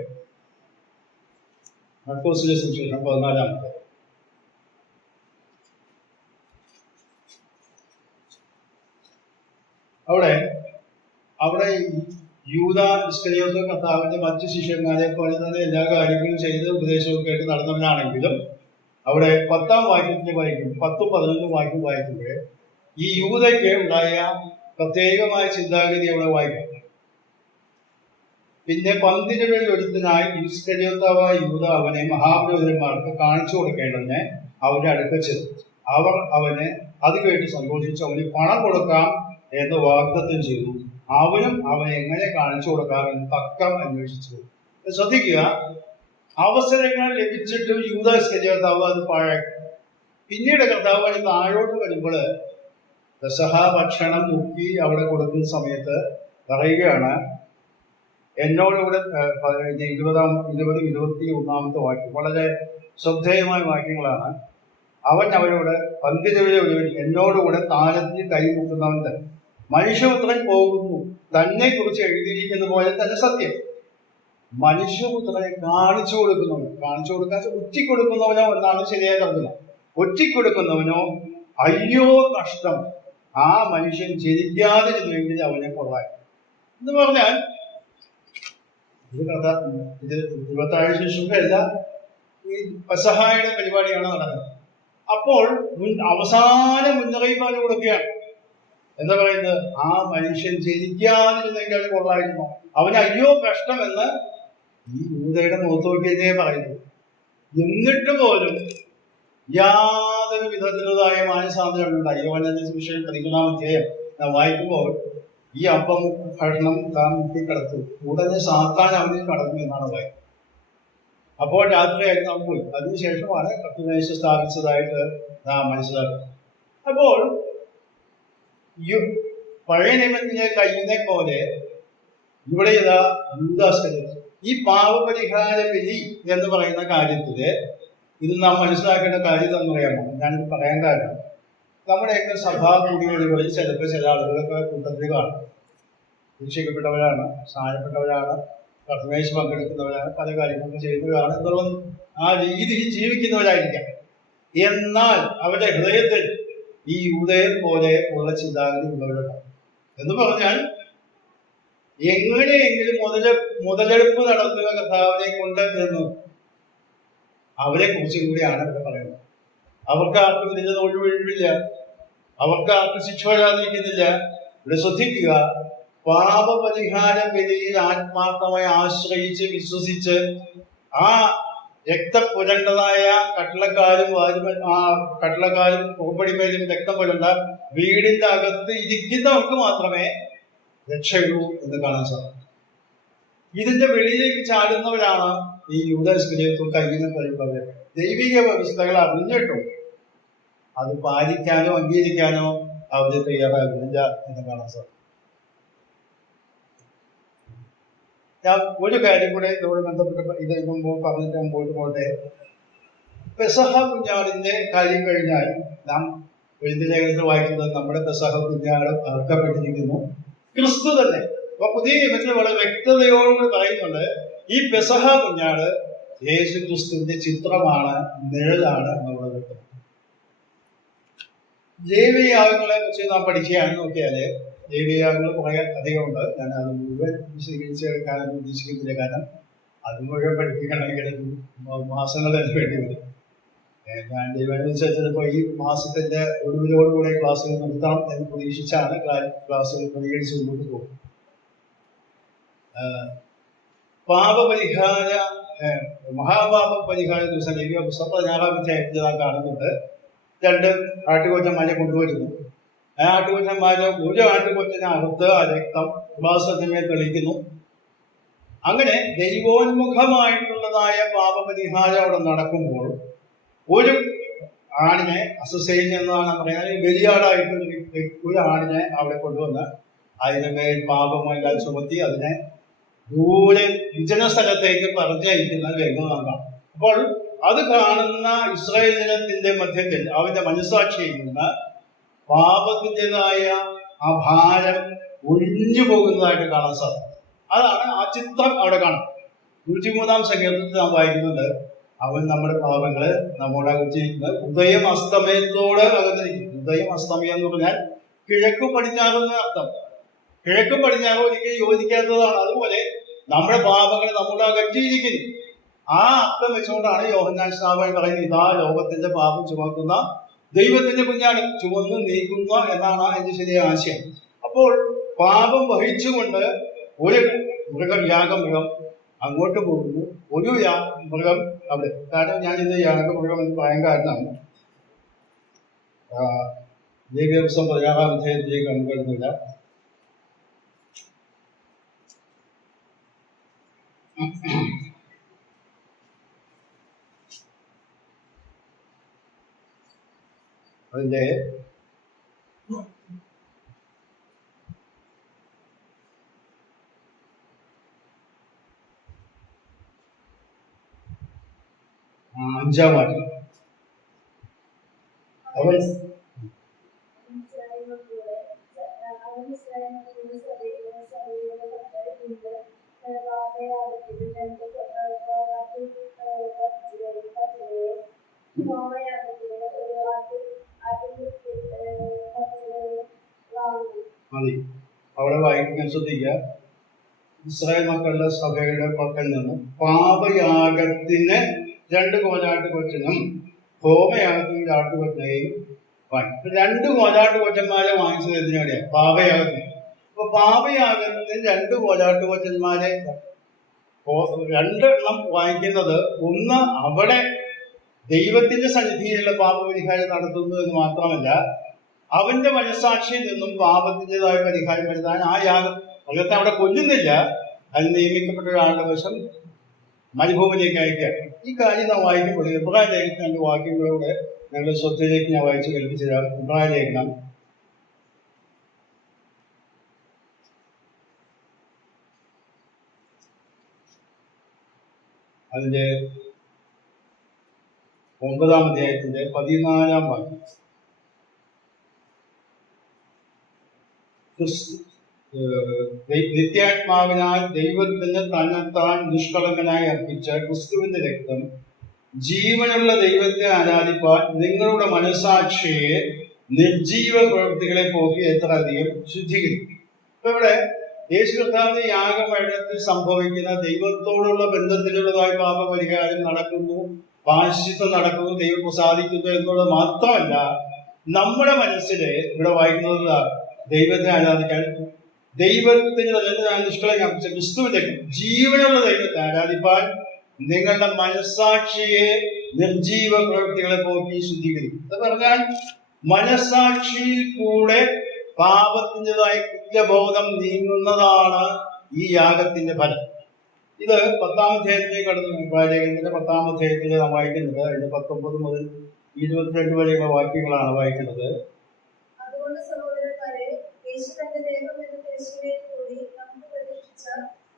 മർക്കോസിന്റെ സുവിശേഷം 14-ാം അധ്യായം അവിടെ യൂദാ ഇസ്കരിയോത്ത് കർത്താവിന്റെ മറ്റു ശിഷ്യന്മാരെ പോലെ തന്നെ എല്ലാ കാര്യങ്ങളും ചെയ്ത് ഉപദേശവും കേട്ട് നടന്നവനാണെങ്കിലും അവിടെ 10-ാം വാക്യത്തിൽ വായിക്കും, 10-11 വാക്യം വായിക്കുമ്പോൾ ഈ യൂദയ്ക്ക് ഉണ്ടായ പ്രത്യേകമായ ചിന്താഗതി അവിടെ വായിക്കാം. പിന്നെ 12 ഒരുത്തനായി ഇസ്കരിയോത്താവായ യൂദ അവനെ മഹാപുരോഹിതന്മാർക്ക് കാണിച്ചു കൊടുക്കേണ്ടതിന് അവന്റെ അടുക്കൽ ചെന്നു. അവർ അവനെ അത് കേട്ട് സന്തോഷിച്ച് അവന് പണം കൊടുക്കാം എന്ന് വാഗ്ദത്തം ചെയ്തു. അവനും അവനെ എങ്ങനെ കാണിച്ചു കൊടുക്കാമെന്ന് തക്കം അന്വേഷിച്ചു. ശ്രദ്ധിക്കുക, അവസരങ്ങൾ ലഭിച്ചിട്ടും യൂദാ ഇസ്കരിയോത്താവ് അത് പാഴാക്കി. പിന്നീട് കർത്താവ് അതിന് താഴോട്ട് വരുമ്പോൾ പെസഹ ഭക്ഷണം മുക്കി അവിടെ കൊടുക്കുന്ന സമയത്ത് പറയുകയാണ്, എന്നോടുകൂടെ 20-21 വാക്യം വളരെ ശ്രദ്ധേയമായ വാക്യങ്ങളാണ്. അവൻ അവരോട് 12 എന്നോടുകൂടെ താലത്തിൽ കൈമുക്കുന്നവൻ തന്നെ മനുഷ്യപുത്രൻ പോകുന്നു, തന്നെ കുറിച്ച് എഴുതിയിരിക്കുന്ന പോലെ തന്നെ സത്യം. മനുഷ്യപുത്രനെ കാണിച്ചു കൊടുക്കാൻ ഒറ്റിക്കൊടുക്കുന്നവനോ എന്നാണ് ശരിയായ തർജ്ജമ. ഒറ്റിക്കൊടുക്കുന്നവനോ അയ്യോ കഷ്ടം, ആ മനുഷ്യൻ ജനിക്കാതിരുന്നെങ്കിൽ അവനെ കൊള്ളാൻ എന്ന് പറഞ്ഞാൽ, ഇത് കഥ ഇത് 20 ശേഷമല്ല, ഈ പെസഹായുടെ പരിപാടിയാണ് നടക്കുന്നത്. അപ്പോൾ അവസാന മുന്നറിയിപ്പാണ് കൊടുക്കുകയാണ്. എന്താ പറയുന്നത്? ആ മനുഷ്യൻ ജനിക്കാതിരുന്നെങ്കിൽ അവന് കൊള്ളായിരുന്നു, അവന് അയ്യോ കഷ്ടമെന്ന് ഈ യൂദയുടെ മുഖത്ത് നോക്കിയതേ പറയുന്നു. എന്നിട്ട് പോലും യാതൊരു വിധത്തിലുള്ളതായ മാനസാന്തരം ഉണ്ടായി. യോഹന്നാന്റെ സുവിശേഷം 13-ാം അധ്യായം ഞാൻ വായിക്കുമ്പോൾ ഈ അപ്പം ഭക്ഷണം താൻ മുക്കിക്കിടത്തു, ഉടനെ സാത്താൻ അവനിൽ കടന്നു എന്നാണ് വായിക്കുന്നത്. അപ്പോൾ രാത്രിയായിട്ട് നാം പോയി. അതിനുശേഷമാണ് കർത്തൃമേശ സ്ഥാപിച്ചതായിട്ട് നാം മനസ്സിലാക്കുന്നത്. അപ്പോൾ പഴയ നിയമത്തിലെ കയ്യിനെ പോലെ ഇവിടെ ഇതാ യൂദാസ്കലിയോത്ത് ഈ പാപപരിഹാര ബലി എന്ന് പറയുന്ന കാര്യത്തില് ഇത് നാം മനസ്സിലാക്കേണ്ട കാര്യം എന്ന് പറയാമോ? ഞാനിത് പറയാൻ കാരണം, നമ്മുടെയൊക്കെ സഭാ കൂടികളിൽ ചിലപ്പോൾ ചില ആളുകളൊക്കെ കൂട്ടത്തിൽ കാണും. രക്ഷിക്കപ്പെട്ടവരാണ്, സ്നാനപ്പെട്ടവരാണ്, കർത്തൃമേശ പങ്കെടുക്കുന്നവരാണ്, പല കാര്യങ്ങളും ചെയ്യുന്നവരാണ് എന്നുള്ള ആ രീതിയിൽ ജീവിക്കുന്നവരായിരിക്കാം. എന്നാൽ അവരുടെ ഹൃദയത്തിൽ ഈ യൂദയെ പോലെ ഉള്ള ചിന്താഗതി ഉള്ളവരാണ്. എന്ന് പറഞ്ഞാൽ എങ്ങനെയെങ്കിലും മുതലെടുപ്പ് നടത്തുക കർത്താവിനെ കൊണ്ട് എന്ന് അവരെ കുറിച്ചും കൂടിയാണ് ഇവിടെ പറയുന്നത്. അവർക്ക് ആർക്കും ഇതിന്റെ ഒഴിവില്ല, അവർക്ക് ആർക്കും ശിക്ഷ വരാതിരിക്കുന്നില്ല. ഇവിടെ ശ്രദ്ധിക്കുക, പാപപരിഹാര ബലിയിൽ ആത്മാർത്ഥമായി ആശ്രയിച്ച് വിശ്വസിച്ച് ആ രക്തപുരണ്ടതായ കട്ടിളക്കാരും പുറപ്പടിമേലും രക്തം പുരണ്ട വീടിന്റെ അകത്ത് ഇരിക്കുന്നവർക്ക് മാത്രമേ രക്ഷയുള്ളൂ എന്ന് കാണാൻ സാധിക്കും. ഇതിന്റെ വെളിയിലേക്ക് ചാടുന്നവരാണ് ഈ യൂദാസ്കറിയോത്തും കയ്യിലും പറയുന്നത്. ദൈവിക വ്യവസ്ഥകൾ അറിഞ്ഞിട്ടും അത് പാലിക്കാനോ അംഗീകരിക്കാനോ അവർ തയ്യാറാകുന്നില്ല എന്ന് കാണാൻ സാധിക്കും. ഞാൻ ഒരു കാര്യം കൂടെ ഇതോട് ബന്ധപ്പെട്ട് ഇത് മുമ്പ് പറഞ്ഞിട്ട് മുമ്പോട്ട് പോട്ടെ. പെസഹ കുഞ്ഞാടിന്റെ കാര്യം കഴിഞ്ഞാൽ നാം എഴുത്തുലേഖനത്തിൽ വായിക്കുന്നത് നമ്മുടെ പെസഹ കുഞ്ഞാട് അർക്കപ്പെട്ടിരിക്കുന്നു ക്രിസ്തു തന്നെ. അപ്പൊ പുതിയ നിയമത്തിൽ വളരെ വ്യക്തതയോടുകൂടി പറയുന്നുണ്ട് ഈ പെസഹ കുഞ്ഞാട് യേശു ക്രിസ്തുവിന്റെ ചിത്രമാണ്, നിഴലാണ് എന്നുള്ളത്. ജൈവയാഗങ്ങളെ കുറിച്ച് നാം പഠിക്കുകയാണെന്ന് നോക്കിയാല് ജൈവയാഗങ്ങൾ കുറെ അധികമുണ്ട്. ഞാൻ അത് മുഴുവൻ വിശദീകരിച്ചെടുക്കാനും ഉദ്ദേശിക്കുന്നില്ല. കാരണം അത് മുഴുവൻ പഠിപ്പിക്കണമെങ്കിൽ മാസങ്ങൾ തന്നെ വേണ്ടി വരും. ഞാൻ ദൈവാനുസരിച്ച് ചിലപ്പോൾ ഈ മാസത്തിന്റെ ഒടുവിലോടുകൂടെ ക്ലാസ്സുകൾ നിർത്താം എന്ന് പ്രതീക്ഷിച്ചാണ് ക്ലാസ്സുകൾ ക്രമീകരിച്ച് മുന്നോട്ട് പോകും. പാപപരിഹാര മഹാപാപ പരിഹാര ദിവസം ലേവ്യ പുസ്തകം 16-ാം അധ്യായത്തിൽ നാം കാണുന്നുണ്ട്. 2 ആട്ടുകൊറ്റന്മാരെ കൊണ്ടുവരുന്നു. ആ ആട്ടുകൊറ്റന്മാര് ഒരു ആട്ടുകൊറ്റനെ അറുത്ത് ആ രക്തം ഉപാസനമേ തെളിയിക്കുന്നു. അങ്ങനെ ദൈവോന്മുഖമായിട്ടുള്ളതായ പാപപരിഹാരം അവിടെ നടക്കുമ്പോൾ ഒരു ആണിനെ അസസൈൻ എന്നാണ് പറയുന്നത്, ബലിയാടായിട്ട് ഒരു ആണിനെ അവിടെ കൊണ്ടുവന്ന് അതിന്റെ മേൽ പാപമെല്ലാം ചുമത്തി അതിനെ ദൂരെ വിജന സ്ഥലത്തേക്ക് പറഞ്ഞയക്കുന്ന രംഗം നാം കാണും. അപ്പോൾ അത് കാണുന്ന ഇസ്രായേൽ ജനത്തിന്റെ മധ്യത്തിൽ അവന്റെ മനസ്സാക്ഷിയിൽ നിന്ന് പാപത്തിൻ്റെതായ ആ ഭാരം ഒഴിഞ്ഞു പോകുന്നതായിട്ട് കാണാൻ സാധിക്കും. അതാണ് ആ ചിത്രം അവിടെ കാണും. 103-ാം സങ്കീർത്തനത്തിൽ നാം വായിക്കുന്നുണ്ട്, അവൻ നമ്മുടെ പാപങ്ങള് നമ്മോട് അകറ്റിയിരിക്കുന്നത് ഉദയം അസ്തമയത്തോട് അകന്നിരിക്കുന്നു. ഉദയം അസ്തമയം എന്ന് പറഞ്ഞാൽ കിഴക്കും പടിഞ്ഞാറെന്ന് അർത്ഥം. കിഴക്കും പടിഞ്ഞാറും ഒരിക്കലും യോജിക്കാത്തതാണ്. അതുപോലെ നമ്മുടെ പാപങ്ങൾ നമ്മോട് അകറ്റിയിരിക്കുന്നു. ആ അർത്ഥം വെച്ചുകൊണ്ടാണ് യോഹന്നാൻ സ്നാപകൻ പറയുന്നത്, ഇതാ ലോകത്തിന്റെ പാപം ചുമക്കുന്ന ദൈവത്തിന്റെ കുഞ്ഞാണ്, ചുമന്ന് നീക്കുന്ന എന്നാണ് അതിന്റെ ശരിയ ആശയം. അപ്പോൾ പാപം വഹിച്ചുകൊണ്ട് ഒരു യാഗമൃഗം അങ്ങോട്ട് പോകുന്നു, ഒരു മൃഗം അവിടെ. കാരണം ഞാനിത് യാഗമൃഗം എന്ന് പറയാൻ കാരണം ലേവ്യപുസ്തകം 16-ാം അധ്യായത്തിലേക്ക് കണ്ടുവരുന്നില്ല. അതിന്റെ 5-ാം വാക്യം അവൻ മതി. അവിടെ വായിക്കാൻ ശ്രദ്ധിക്കുക. ഇസ്രായേൽ മക്കളുടെ സഭയുടെ പക്കൽ നിന്ന് പാപയാഗത്തിന് 2 കോലാട്ടുകൊറ്റനും ഹോമയാഗത്തിന് 1 ആട്ടുകൊറ്റനെയും വാങ്ങി. 2 കോലാട്ടുകൊറ്റന്മാരെ വാങ്ങിച്ചത് എന്തിനാണ്? പാപയാഗത്തിന്. അപ്പൊ പാപയാഗത്തിന് 2 കോലാട്ടുകൊറ്റന്മാരെ 2 എണ്ണം വാങ്ങിക്കുന്നത് ഒന്ന് അവിടെ ദൈവത്തിന്റെ സന്നിധിയിലുള്ള പാപപരിഹാരം നടത്തുന്നു എന്ന് മാത്രമല്ല, അവന്റെ മനസ്സാക്ഷിയിൽ നിന്നും പാപത്തിൻ്റെതായ പരിഹാരം വരുത്താൻ ആ യാഗം അകത്തെ അവിടെ കൊല്ലുന്നില്ല, അതിൽ നിയമിക്കപ്പെട്ട ഒരാളുടെ വശം മരുഭൂമിയിലേക്ക് അയക്കുക. ഈ കാര്യം നാം വായിക്കുമ്പോൾ ഇബ്രായ ലേഖനം 2 വാക്യങ്ങളോടെ ഞങ്ങളുടെ ശ്രദ്ധയിലേക്ക് ഞാൻ വായിച്ച് കേൾപ്പിച്ചു തരാം. ഇബ്രായ ലേഖനം അതിന്റെ 9-ാം അധ്യായത്തിന്റെ 14-ാം വാക്യം. നിത്യാത്മാവിനാൽ ദൈവത്തിന് തന്നെത്താൻ നിഷ്കളങ്കനായി അർപ്പിച്ച ക്രിസ്തുവിന്റെ രക്തം ജീവനുള്ള ദൈവത്തെ ആരാധിപ്പാൻ നിങ്ങളുടെ മനസാക്ഷിയെ നിർജീവ പ്രവൃത്തികളെ പോക്കി എത്ര അധികം ശുദ്ധീകരിക്കും. ഇപ്പൊ ഇവിടെ യേശു കർത്താവിന്റെ യാഗമരണത്തിൽ സംഭവിക്കുന്ന ദൈവത്തോടുള്ള ബന്ധത്തിലുള്ളതായ പാപപരിഹാരം നടക്കുന്നു, പാശ്ചിത്വം നടക്കുന്നു, ദൈവം പ്രസാദിക്കുന്നു എന്നുള്ളത് മാത്രമല്ല, നമ്മുടെ മനസ്സിൽ ഇവിടെ വായിക്കുന്നത് ദൈവത്തെ ആരാധിക്കാൻ, ദൈവത്തിന് തന്നെ നിഷ്കളങ്കം ക്രിസ്തുവിന്റെ ജീവനുള്ള ദൈവത്തെ ആരാധിപ്പാൻ നിങ്ങളുടെ മനസാക്ഷിയെ നിർജീവ പ്രവൃത്തികളെ പോക്കി ശുദ്ധീകരിക്കും. എന്ന് പറഞ്ഞാൽ മനസാക്ഷിയിൽ കൂടെ പാപത്തിൻ്റെതായ കുറ്റബോധം നീങ്ങുന്നതാണ് ഈ യാഗത്തിന്റെ ഫലം. ഇത് 10-ാം അധ്യായത്തിലേക്ക് കടന്നു. ലേഖനത്തിന്റെ 10-ാം അധ്യായത്തിൽ നാം വായിക്കുന്നത് അതിന്റെ 19 മുതൽ 22 വരെയുള്ള വാക്യങ്ങളാണ് വായിക്കുന്നത്. അതുകൊണ്ട് സഹോദരന്മാരെ, യേശു തന്റെ ദേഹം എന്ന തിരശ്ശീലയിൽ കൂടി നമുക്ക് പ്രതീക്ഷിച്ച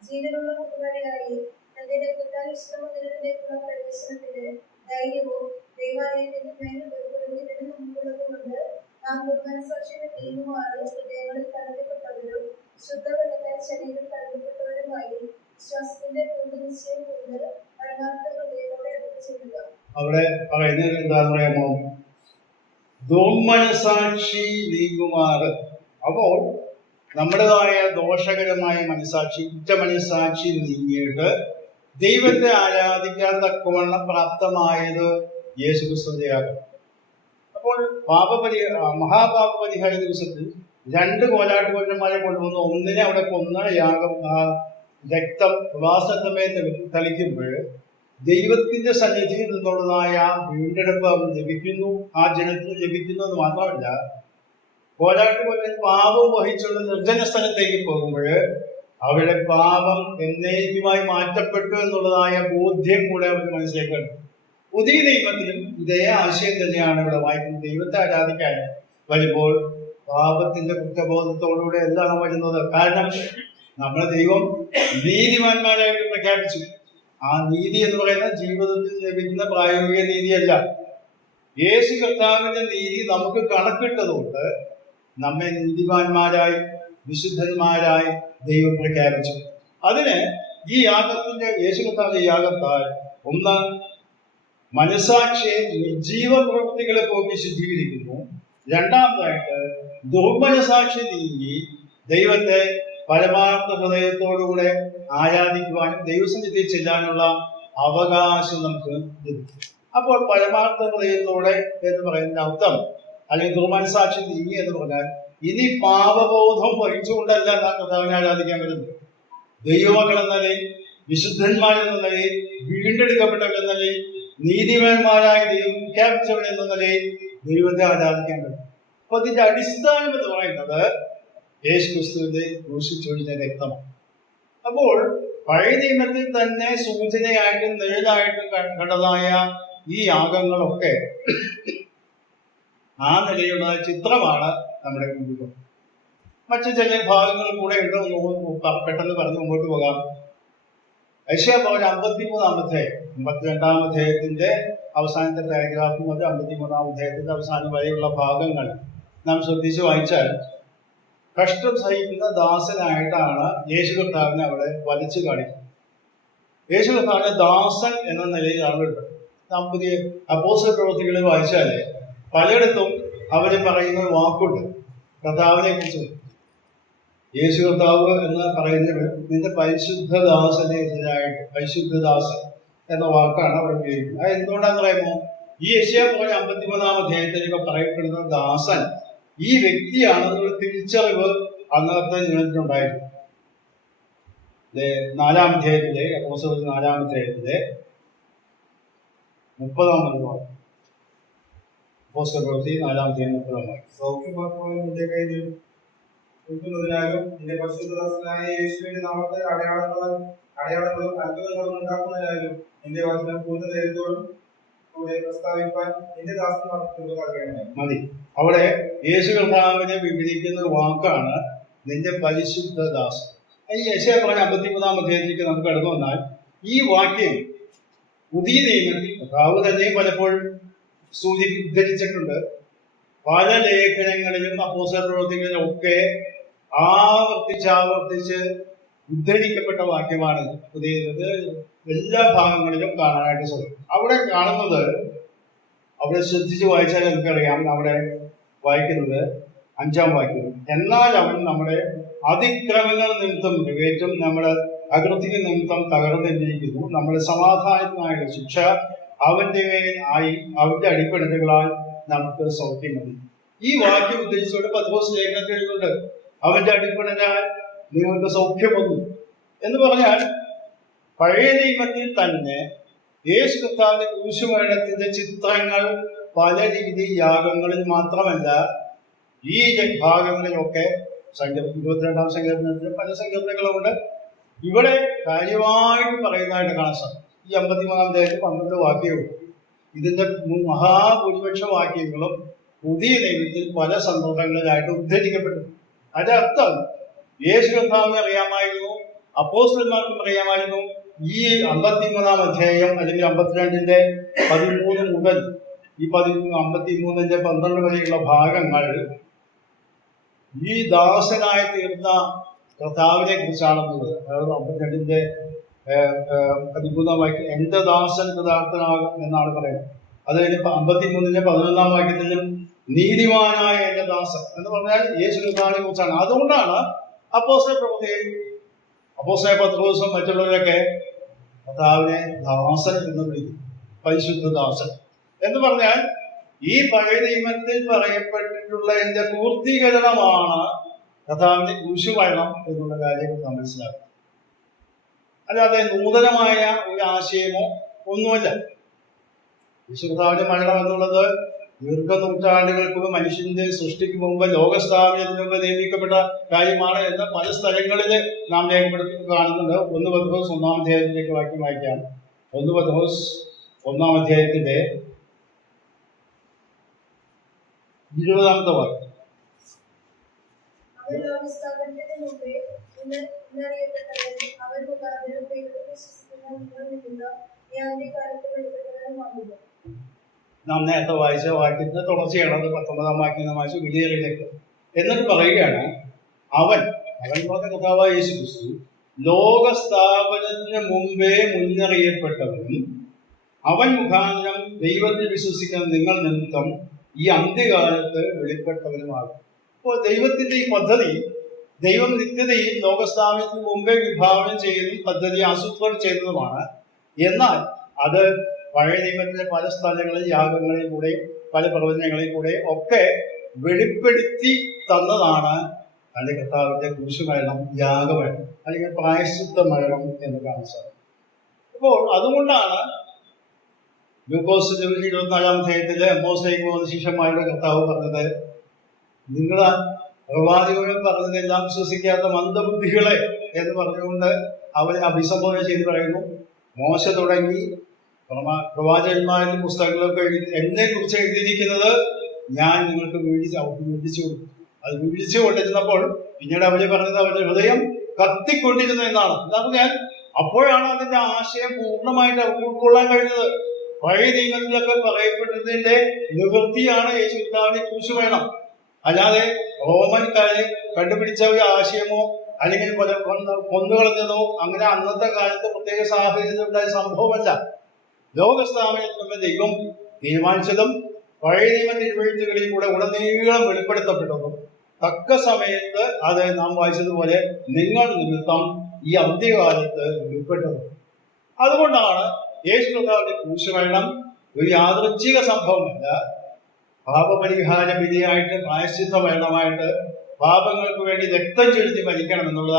ജീവനുള്ള പുതുവഴിയായി തന്റെ രക്തത്താൽ വിശുദ്ധമന്ദിരത്തിലേക്കുള്ള പ്രവേശനത്തിന് ധൈര്യവും ദൈവാലയത്തിന്റെ മേൽ ഒരു പുരോഹിതനും നമുക്കുള്ളത് കൊണ്ട് നാം ദുർമനസാക്ഷിയുടെ തീരുമാനം ഹൃദയങ്ങളിൽ കടത്തപ്പെട്ടവരും ശുദ്ധവെള്ളത്താൽ ശരീരം കടത്തപ്പെട്ടവരുമായി വിശ്വാസത്തിന്റെ പൂർണ്ണനിശ്ചയം കൊണ്ട് പരമാർത്ഥ ഹൃദയത്തോടെ അടുത്ത് ചെല്ലുക. അവിടെ പറയുന്നത് എന്താന്ന് പറയാമോ? ദുർമനസാക്ഷി നീങ്ങുമാറ്. അപ്പോൾ നമ്മുടേതായ ദോഷകരമായ മനസാക്ഷി, കുറ്റമനസാക്ഷി നീങ്ങിയിട്ട് ദൈവത്തെ ആരാധിക്കാൻ തക്കവണ്ണം പ്രാപ്തമായത് യേശുക്രിസ്തുവിന്റെ യാഗം. അപ്പോൾ മഹാപാപ പരിഹാര ദിവസത്തിൽ 2 കോലാട്ടുകൊറ്റന്മാരെ കൊണ്ടുവന്ന് ഒന്നിനെ അവിടെ കൊന്ന യാഗം രക്തം പ്രവാസത്തമേ തളിക്കുമ്പോൾ ദൈവത്തിന്റെ സന്നിധിയിൽ നിന്നുള്ളതായ വീണ്ടെടുപ്പ് ലഭിക്കുന്നു, ആ ജനത്തിന് ലഭിക്കുന്നു എന്ന് മാത്രമല്ല, കോലാട്ടുകൊറ്റൻ പാപം വഹിച്ചുള്ള നിർജ്ജന സ്ഥലത്തേക്ക് പോകുമ്പോൾ അവരുടെ പാപം എന്നേക്കുമായി മാറ്റപ്പെട്ടു എന്നുള്ളതായ ബോധ്യം കൂടെ അവർ മനസ്സിലാക്കണം. പുതിയ ദൈവത്തിലും ഇതേ ആശയം തന്നെയാണ് ഇവിടെ വായിക്കുന്നത്. ദൈവത്തെ ആരാധിക്കാൻ വരുമ്പോൾ പാപത്തിന്റെ കുറ്റബോധത്തോടുകൂടെ എന്താണ് വരുന്നത്? കാരണം നമ്മുടെ ദൈവം നീതിമാന്മാരായിട്ട് പ്രഖ്യാപിച്ചു. ആ നീതി എന്ന് പറയുന്ന ജീവിതത്തിൽ ലഭിക്കുന്ന പ്രായോഗിക നീതിയല്ല. യേശു കർത്താവിന്റെ നീതി നമുക്ക് കണക്കിട്ടതുകൊണ്ട് നമ്മെ നീതിമാന്മാരായി വിശുദ്ധന്മാരായി ദൈവം പ്രഖ്യാപിച്ചു. അതിന് ഈ യാഗത്തിന്റെ യേശു കർത്താവിന്റെ യാഗത്താൽ ഒന്ന് മനസാക്ഷിയെ നിർജീവ പ്രവൃത്തികളെ പോക്കി ശുദ്ധീകരിക്കുന്നു. രണ്ടാമതായിട്ട് ദുർമനസാക്ഷി നീങ്ങി ദൈവത്തെ പരമാർത്ഥ ഹൃദയത്തോടുകൂടെ ആരാധിക്കുവാനും ദൈവസന്നിധിയിൽ ചെല്ലാനുള്ള അവകാശം നമുക്ക് ലഭിക്കും. അപ്പോൾ പരമാർത്ഥ ഹൃദയത്തോടെ എന്ന് പറയുന്ന അർത്ഥം, അല്ലെങ്കിൽ ദുർമനസാക്ഷി നീങ്ങി എന്ന് പറഞ്ഞാൽ ഇനി പാപബോധം വഹിച്ചുകൊണ്ടല്ല നാം കർത്താവിനെ ആരാധിക്കാൻ വരുന്നത്. ദൈവമക്കൾ എന്ന നിലയിൽ, വിശുദ്ധന്മാരെന്ന നിലയിൽ, വീണ്ടെടുക്കപ്പെട്ടവരെന്ന നിലയിൽ, നീതിമാന്മാരായ ദൈവം പ്രഖ്യാപിച്ചവരെന്ന നിലയിൽ ദൈവത്തെ ആരാധിക്കാൻ പറ്റും. അപ്പൊ അതിന്റെ അടിസ്ഥാനം എന്ന് പറയുന്നത് യേശുക്രിസ്തുവിന്റെ ക്രൂശിച്ചൊഴിഞ്ഞ രക്തമാണ്. അപ്പോൾ പഴയ നിയമത്തിൽ തന്നെ സൂചനയായിട്ടും നിഴലായിട്ടും കണ്ടതായ ഈ യാഗങ്ങളൊക്കെ ആ നിലയുള്ള ചിത്രമാണ് നമ്മുടെ മുമ്പിൽ. മറ്റു ചില ഭാഗങ്ങൾ കൂടെ ഉണ്ടോ പെട്ടെന്ന് പറഞ്ഞ് മുമ്പോട്ട് പോകാം. യശയ്യാപ്രവചനം 53-ാം അധ്യായത്തിന്റെ അവസാനത്തെ പാരഗ്രാഫ് മുതൽ 53-ാം അധ്യായത്തിന്റെ അവസാനം വരെയുള്ള ഭാഗങ്ങൾ നാം ശ്രദ്ധിച്ച് വായിച്ചാൽ കഷ്ടം സഹിക്കുന്ന ദാസനായിട്ടാണ് യേശു കർത്താവിനെ അവിടെ വലിച്ചു കാണിക്കുന്നത്. യേശു കർത്താവിനെ ദാസൻ എന്ന നിലയിലാണ് ഉള്ളത്. നാം പുതിയ അപ്പോസ്തല പ്രവൃത്തികളിൽ വായിച്ചാല് പലയിടത്തും അവര് പറയുന്ന വാക്കുണ്ട് കർത്താവിനെ കുറിച്ച്. യേശു കർത്താവ് എന്ന് പറയുന്നത് നിന്റെ പരിശുദ്ധദാസനെ എതിരായിട്ട് പരിശുദ്ധദാസൻ എന്ന വാക്കാണ് അവിടെ ഉപയോഗിക്കുന്നത്. അത് എന്തുകൊണ്ടാന്ന് പറയുമ്പോൾ ഈ യശയ്യാപ്രവചനം 53-ാം അധ്യായത്തിലൊക്കെ പറയപ്പെടുന്ന ദാസൻ ഈ വ്യക്തിയാണെന്നുള്ള തിരിച്ചറിവ് അന്നത്തെ ജീവിതത്തിലുണ്ടായിരുന്നു. 4-ാം അധ്യായത്തിലെ അപ്പോസ്തലരുടെ 4-ാം അധ്യായത്തിലെ 30-ാം വാക്യം. അപ്പോസ്തല പ്രവൃത്തി 4-ാം അധ്യായം 30-ാം വാക്യം. സൗഖ്യമാക്കുവാൻ നിന്റെ കയ്യിൽ നിൽക്കുന്നതിനാലും നിന്റെ പരിശുദ്ധദാസനായ യേശുവിന്റെ നാമത്തിൽ അടയാളങ്ങളും അത്ഭുതങ്ങളും ഉണ്ടാക്കുന്നതിനാലും നിന്റെ വചനം പൂർണ്ണ ധൈര്യത്തോടും കൂടെ പ്രസ്താവിപ്പാൻ നിന്റെ ദാസന്മാർക്ക് മതി. അവിടെ യേശു കർത്താവിനെ വിവരിക്കുന്ന വാക്കാണ് നിന്റെ പരിശുദ്ധദാസൻ. ഈ യശയ്യാപ്രവചനം 53-ാം അധ്യായത്തിലേക്ക് നമുക്ക് കടന്നു വന്നാൽ ഈ വാക്യം പുതിയ നിയമത്തിൽ കർത്താവ് തന്നെ പലപ്പോഴും ഉദ്ധരിച്ചിട്ടുണ്ട്. പല ലേഖനങ്ങളിലും അപ്പോസ്തല പ്രവൃത്തികളിലും ഒക്കെ ആവർത്തിച്ച് ഉദ്ധരിക്കപ്പെട്ട വാക്യമാണ്. പുതിയ എല്ലാ ഭാഗങ്ങളിലും കാണാനായിട്ട് സാധിക്കും. അവിടെ കാണുന്നത്, അവിടെ ശ്രദ്ധിച്ച് വായിച്ചാൽ നമുക്കറിയാം, അവിടെ വായിക്കുന്നത് 5-ാം വാക്യം. എന്നാൽ അവൻ നമ്മുടെ അതിക്രമങ്ങൾ നിമിത്തം മുറിവേറ്റും നമ്മുടെ അകൃതിക നിമിത്തം തകർന്നിരിക്കുന്നു. നമ്മുടെ സമാധാനത്തിനായുള്ള ശിക്ഷ അവന്റെ മേൽ ആയി, അവന്റെ അടിപ്പിണരുകളാൽ നമുക്ക് സൗഖ്യം മതി. ഈ വാക്യം ഉദ്ദേശിച്ചുകൊണ്ട് പത്രോസ് ലേഖനത്തിൽ എഴുതുന്നുണ്ട്, അവന്റെ അടിപ്പിണരാൽ നിങ്ങൾക്ക് സൗഖ്യം വന്നു എന്ന് പറഞ്ഞാൽ പഴയ നിയമത്തിൽ തന്നെ യേശു കർത്താവിന്റെ ക്രൂശുമരണത്തിന്റെ ചിത്രങ്ങൾ പല രീതി യാഗങ്ങളിൽ മാത്രമല്ല ഈ ഭാഗങ്ങളിലൊക്കെ 22-ാം സങ്കീർത്തനത്തിൽ പല സങ്കീർത്തനങ്ങളുമുണ്ട്. ഇവിടെ കാര്യമായിട്ട് പറയുന്നതായിട്ട് കാണാൻ സാധിക്കും. ഈ 53-ാം അധ്യായത്തിൽ 12 വാക്യവും ഇതിന്റെ മഹാഭൂരിപക്ഷ വാക്യങ്ങളും പുതിയ നിയമത്തിൽ പല സന്ദർഭങ്ങളിലായിട്ട് ഉദ്ധരിക്കപ്പെട്ടു. അതിന്റെ അർത്ഥം യേശു കർത്താവിനെ അറിയാമായിരുന്നു, അപ്പോസ്തലന്മാർക്കും അറിയാമായിരുന്നു. ഈ 53-ാം അധ്യായം അല്ലെങ്കിൽ 52-ന്റെ 13 മുതൽ ഈ 53-ന്റെ 12 വരെയുള്ള ഭാഗങ്ങൾ ഈ ദാസനായി തീർന്ന കർത്താവിനെ കുറിച്ചാണെന്നുള്ളത്. അതായത് 52-ന്റെ 13-ാം വാക്യം എന്റെ ദാസൻ കൃതാർത്ഥനാകും എന്നാണ് പറയുന്നത്. അത് കഴിഞ്ഞ് 53-ന്റെ 11-ാം വാക്യത്തിലും നീതിമാനായ എന്റെ ദാസൻ എന്ന് പറഞ്ഞാൽ യേശു കർത്താവിനെ കുറിച്ചാണ്. അതുകൊണ്ടാണ് അപ്പോസ്തല പ്രവൃത്തിയിൽ അപ്പോസ്തല പത്രോസും മറ്റുള്ളവരൊക്കെ കർത്താവിനെ ദാസൻ എന്ന് വിളിക്കും. പരിശുദ്ധ ദാസൻ എന്ന് പറഞ്ഞാൽ ഈ പഴയ നിയമത്തിൽ പറയപ്പെട്ടിട്ടുള്ള എന്റെ പൂർത്തീകരണമാണ് കർത്താവിന്റെ ക്രൂശുമരണം എന്നുള്ള കാര്യം നാം മനസ്സിലാക്കും. അല്ലാതെ നൂതനമായ ഒരു ആശയമോ ഒന്നുമല്ല. യേശു കർത്താവിന്റെ മരണം എന്നുള്ളത് ദീർഘനൂറ്റാണ്ടുകൾക്ക് മനുഷ്യന്റെ സൃഷ്ടിക്ക് മുമ്പ് ലോകസ്ഥാപനത്തിന് മുമ്പ് നിയമിക്കപ്പെട്ട കാര്യമാണ് എന്ന് പല സ്ഥലങ്ങളിൽ നാം രേഖപ്പെടുത്തി കാണുന്നുണ്ട്. 1 പത്രോസ് 1-ാം അധ്യായത്തിലേക്ക് വാക്യം വായിക്കാം. 1 പത്രോസ് 1-ാം അധ്യായത്തിന്റെ 20-ാമത്തെ വാക്യം. നാം നേരത്തെ വായിച്ച വാക്യത്തിന്റെ തുടർച്ചയാണ്. അത് 19-ാം വാക്യം നാം വായിച്ചു വിളിയേറിയിലേക്ക്. എന്നിട്ട് പറയുകയാണ് അവൻ പറഞ്ഞ കർത്താവായ യേശു ക്രിസ്തു ലോകസ്ഥാപനത്തിന് മുമ്പേ മുന്നറിയപ്പെട്ടവനും അവൻ മുഖാന്തരം ദൈവത്തിൽ വിശ്വസിക്കുന്ന നിങ്ങൾ നിമിത്തം ഈ അന്ത്യകാലത്ത് വെളിപ്പെട്ടവനുമാകും. അപ്പോൾ ദൈവത്തിന്റെ ഈ പദ്ധതി ദൈവം നിത്യതയിൽ ലോകസ്ഥാപനത്തിന് മുമ്പേ വിഭാവനം ചെയ്യുന്നതും പദ്ധതി ആസൂത്രണം ചെയ്യുന്നതുമാണ്. എന്നാൽ അത് പഴയ നിയമത്തിലെ പല സ്ഥലങ്ങളിൽ യാഗങ്ങളിൽ കൂടെ പല പ്രവചനങ്ങളിൽ കൂടെ ഒക്കെ വെളിപ്പെടുത്തി തന്നതാണ് അതിന്റെ കർത്താവിന്റെ ക്രൂശുമരണം, യാഗമരണം അല്ലെങ്കിൽ പ്രായശ്ചിത്ത മരണം എന്ന് കാണാൻ സാധിക്കും. അപ്പോൾ അതുകൊണ്ടാണ് ലൂക്കോസ് 24-ാം അധ്യായത്തിലെ അപ്പോസ്തലർക്ക് പോകുന്ന ശിഷ്യന്മാരുടെ കർത്താവ് പറഞ്ഞത്, നിങ്ങൾ പ്രവാചകനും പറഞ്ഞതെല്ലാം വിശ്വസിക്കാത്ത മന്ദബുദ്ധികളെ എന്ന് പറഞ്ഞുകൊണ്ട് അവരെ അഭിസംബോധന ചെയ്ത് പറയുന്നു. മോശ തുടങ്ങി പ്രവാചകന്മാരുടെ പുസ്തകങ്ങളൊക്കെ എന്നെ കുറിച്ച് എഴുതിയിരിക്കുന്നത് ഞാൻ നിങ്ങൾക്ക് വീഴ്ച കൊടുത്തു. അത് വീഴ്ച കൊണ്ടിരുന്നപ്പോൾ പിന്നീട് അവര് പറഞ്ഞത് അവരുടെ ഹൃദയം കത്തിക്കൊണ്ടിരുന്നു എന്നാണ്. എന്താ പറഞ്ഞാൽ അപ്പോഴാണ് അതിന്റെ ആശയം പൂർണ്ണമായിട്ട് അവർക്ക് ഉൾക്കൊള്ളാൻ കഴിഞ്ഞത്. പഴയ നിയമത്തിലൊക്കെ പറയപ്പെട്ടതിന്റെ നിവൃത്തിയാണ് യേശു കർത്താവിനെ ക്രൂശുമരണം. അല്ലാതെ റോമൻകാരെ കണ്ടുപിടിച്ച ഒരു ആശയമോ അല്ലെങ്കിൽ കൊന്നുകളഞ്ഞതോ അങ്ങനെ അന്നത്തെ കാലത്ത് പ്രത്യേക സാഹചര്യത്തിലുണ്ടായ സംഭവമല്ല. ലോകസ്ഥാപനത്തിലുള്ള ദൈവം തീരുമാനിച്ചതും പഴയ നിയമ തിരുവെഴുത്തുകളിൽ കൂടെ ഉടനീളം വെളിപ്പെടുത്തപ്പെട്ടതും തക്ക സമയത്ത് അത് നാം വായിച്ചതുപോലെ നിങ്ങൾ നിമിത്തം ഈ അന്ത്യകാലത്ത് വെളിപ്പെട്ടത്. അതുകൊണ്ടാണ് യേശു കർത്താവിന്റെ ക്രൂശുമരണം ഒരു യാദൃച്ഛിക സംഭവമല്ല. പാപപരിഹാര വിധിയായിട്ട് പ്രായശ്ചിത്ത മരണമായിട്ട് പാപങ്ങൾക്ക് വേണ്ടി രക്തം ചൊരിഞ്ഞ് മരിക്കണം എന്നുള്ള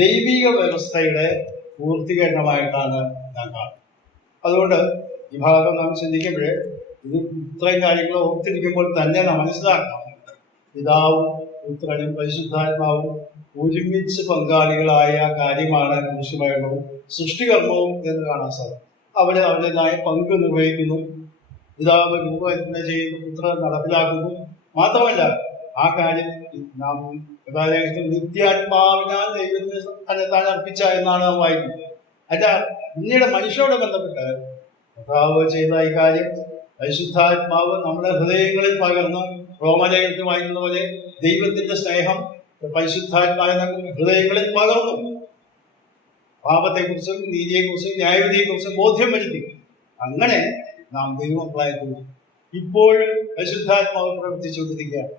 ദൈവിക വ്യവസ്ഥയുടെ പൂർത്തീകരണമായിട്ടാണ് ഞാൻ കാണുന്നത്. അതുകൊണ്ട് ഈ ഭാഗം നാം ചിന്തിക്കുമ്പോഴേ ഇത് ഇത്രയും കാര്യങ്ങൾ ഓർത്തിരിക്കുമ്പോൾ തന്നെ നാം മനസ്സിലാക്കണം, പിതാവും പുത്രനും പരിശുദ്ധാത്മാവും ഒരുമിച്ച് പങ്കാളികളായ കാര്യമാണ് ക്രൂശുമരണവും സൃഷ്ടികർമ്മവും എന്ന് കാണാൻ സാധിക്കും. അവര് അവരുടേതായ പങ്ക് നിർവഹിക്കുന്നു. പിതാവ് രൂപകൽപ്പന ചെയ്യുന്നു, പുത്രൻ നടപ്പിലാക്കുന്നു. മാത്രമല്ല ആ കാര്യം നാം നിത്യാത്മാവിനാൽ ദൈവത്തിന് തന്നെത്താൻ അർപ്പിച്ച എന്നാണ് നാം വായിക്കുന്നത്. അല്ല, പിന്നീട് മനുഷ്യരോട് ബന്ധപ്പെട്ട് കർത്താവ് ചെയ്ത ഈ കാര്യം പരിശുദ്ധാത്മാവ് നമ്മുടെ ഹൃദയങ്ങളിൽ പകർന്നു. റോമലേഖനത്തിൽ വായിക്കുന്ന പോലെ ദൈവത്തിന്റെ സ്നേഹം പരിശുദ്ധാത്മാവ് ഹൃദയങ്ങളിൽ പകർന്നു. പാപത്തെക്കുറിച്ചും നീതിയെക്കുറിച്ചും ന്യായവിധിയെക്കുറിച്ചും ബോധ്യം വരുത്തി. അങ്ങനെ നാം ദൈവമക്കളായിരുന്നു. ഇപ്പോഴും പരിശുദ്ധാത്മാവ് പ്രവർത്തിച്ചുകൊണ്ടിരിക്കുകയാണ്.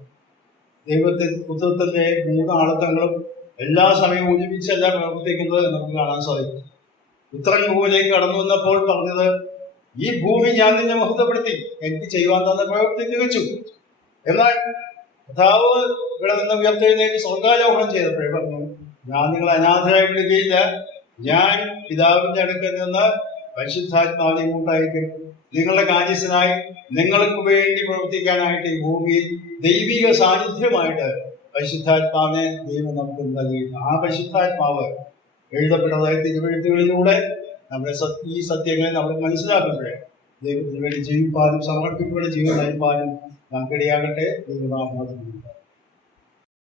പുത്രത്തിന്റെ 3 ആളത്വങ്ങളും എല്ലാ സമയവും ഒരുമിച്ചല്ല പ്രവർത്തിക്കുന്നത് നമുക്ക് കാണാൻ സാധിക്കും. പുത്രൻ ഭൂമിയിലേക്ക് കടന്നു വന്നപ്പോൾ പറഞ്ഞത്, ഈ ഭൂമി ഞാൻ നിന്നെ മഹത്വപ്പെടുത്തി, എനിക്ക് ചെയ്യുവാൻ തന്ന പ്രവൃത്തി തികച്ചു. എന്നാൽ കർത്താവ് ഇവിടെ നിന്ന് ഉയർത്തെഴുന്നേറ്റ് സ്വർഗാരോഹണം ചെയ്തപ്പോഴേ പറഞ്ഞു, ഞാൻ നിങ്ങളെ അനാഥരായി വിടുകയില്ല, ഞാൻ പിതാവിന്റെ അടുക്കൽ നിന്ന് പരിശുദ്ധാത്മാവിനെ ഉണ്ടായിരിക്കും. നിങ്ങളുടെ കാര്യസ്ഥനായി നിങ്ങൾക്ക് വേണ്ടി പ്രവർത്തിക്കാനായിട്ട് ഈ ഭൂമിയിൽ ദൈവിക സാന്നിധ്യമായിട്ട് പരിശുദ്ധാത്മാവിനെ ദൈവം നമുക്ക് നൽകിയിട്ടുണ്ട്. ആ പരിശുദ്ധാത്മാവ് എഴുതപ്പെട്ടതായ തിരുവെഴുത്തുകളിലൂടെ നമ്മുടെ ഈ സത്യങ്ങളെ നമ്മൾ മനസ്സിലാക്കുമ്പോഴേ ദൈവത്തിന് വേണ്ടി ജീവിപ്പാനും സമർപ്പിക്കപ്പെട്ട ജീവിതം നയിപ്പാനും നമുക്കിടയാകട്ടെ. ദൈവനാമം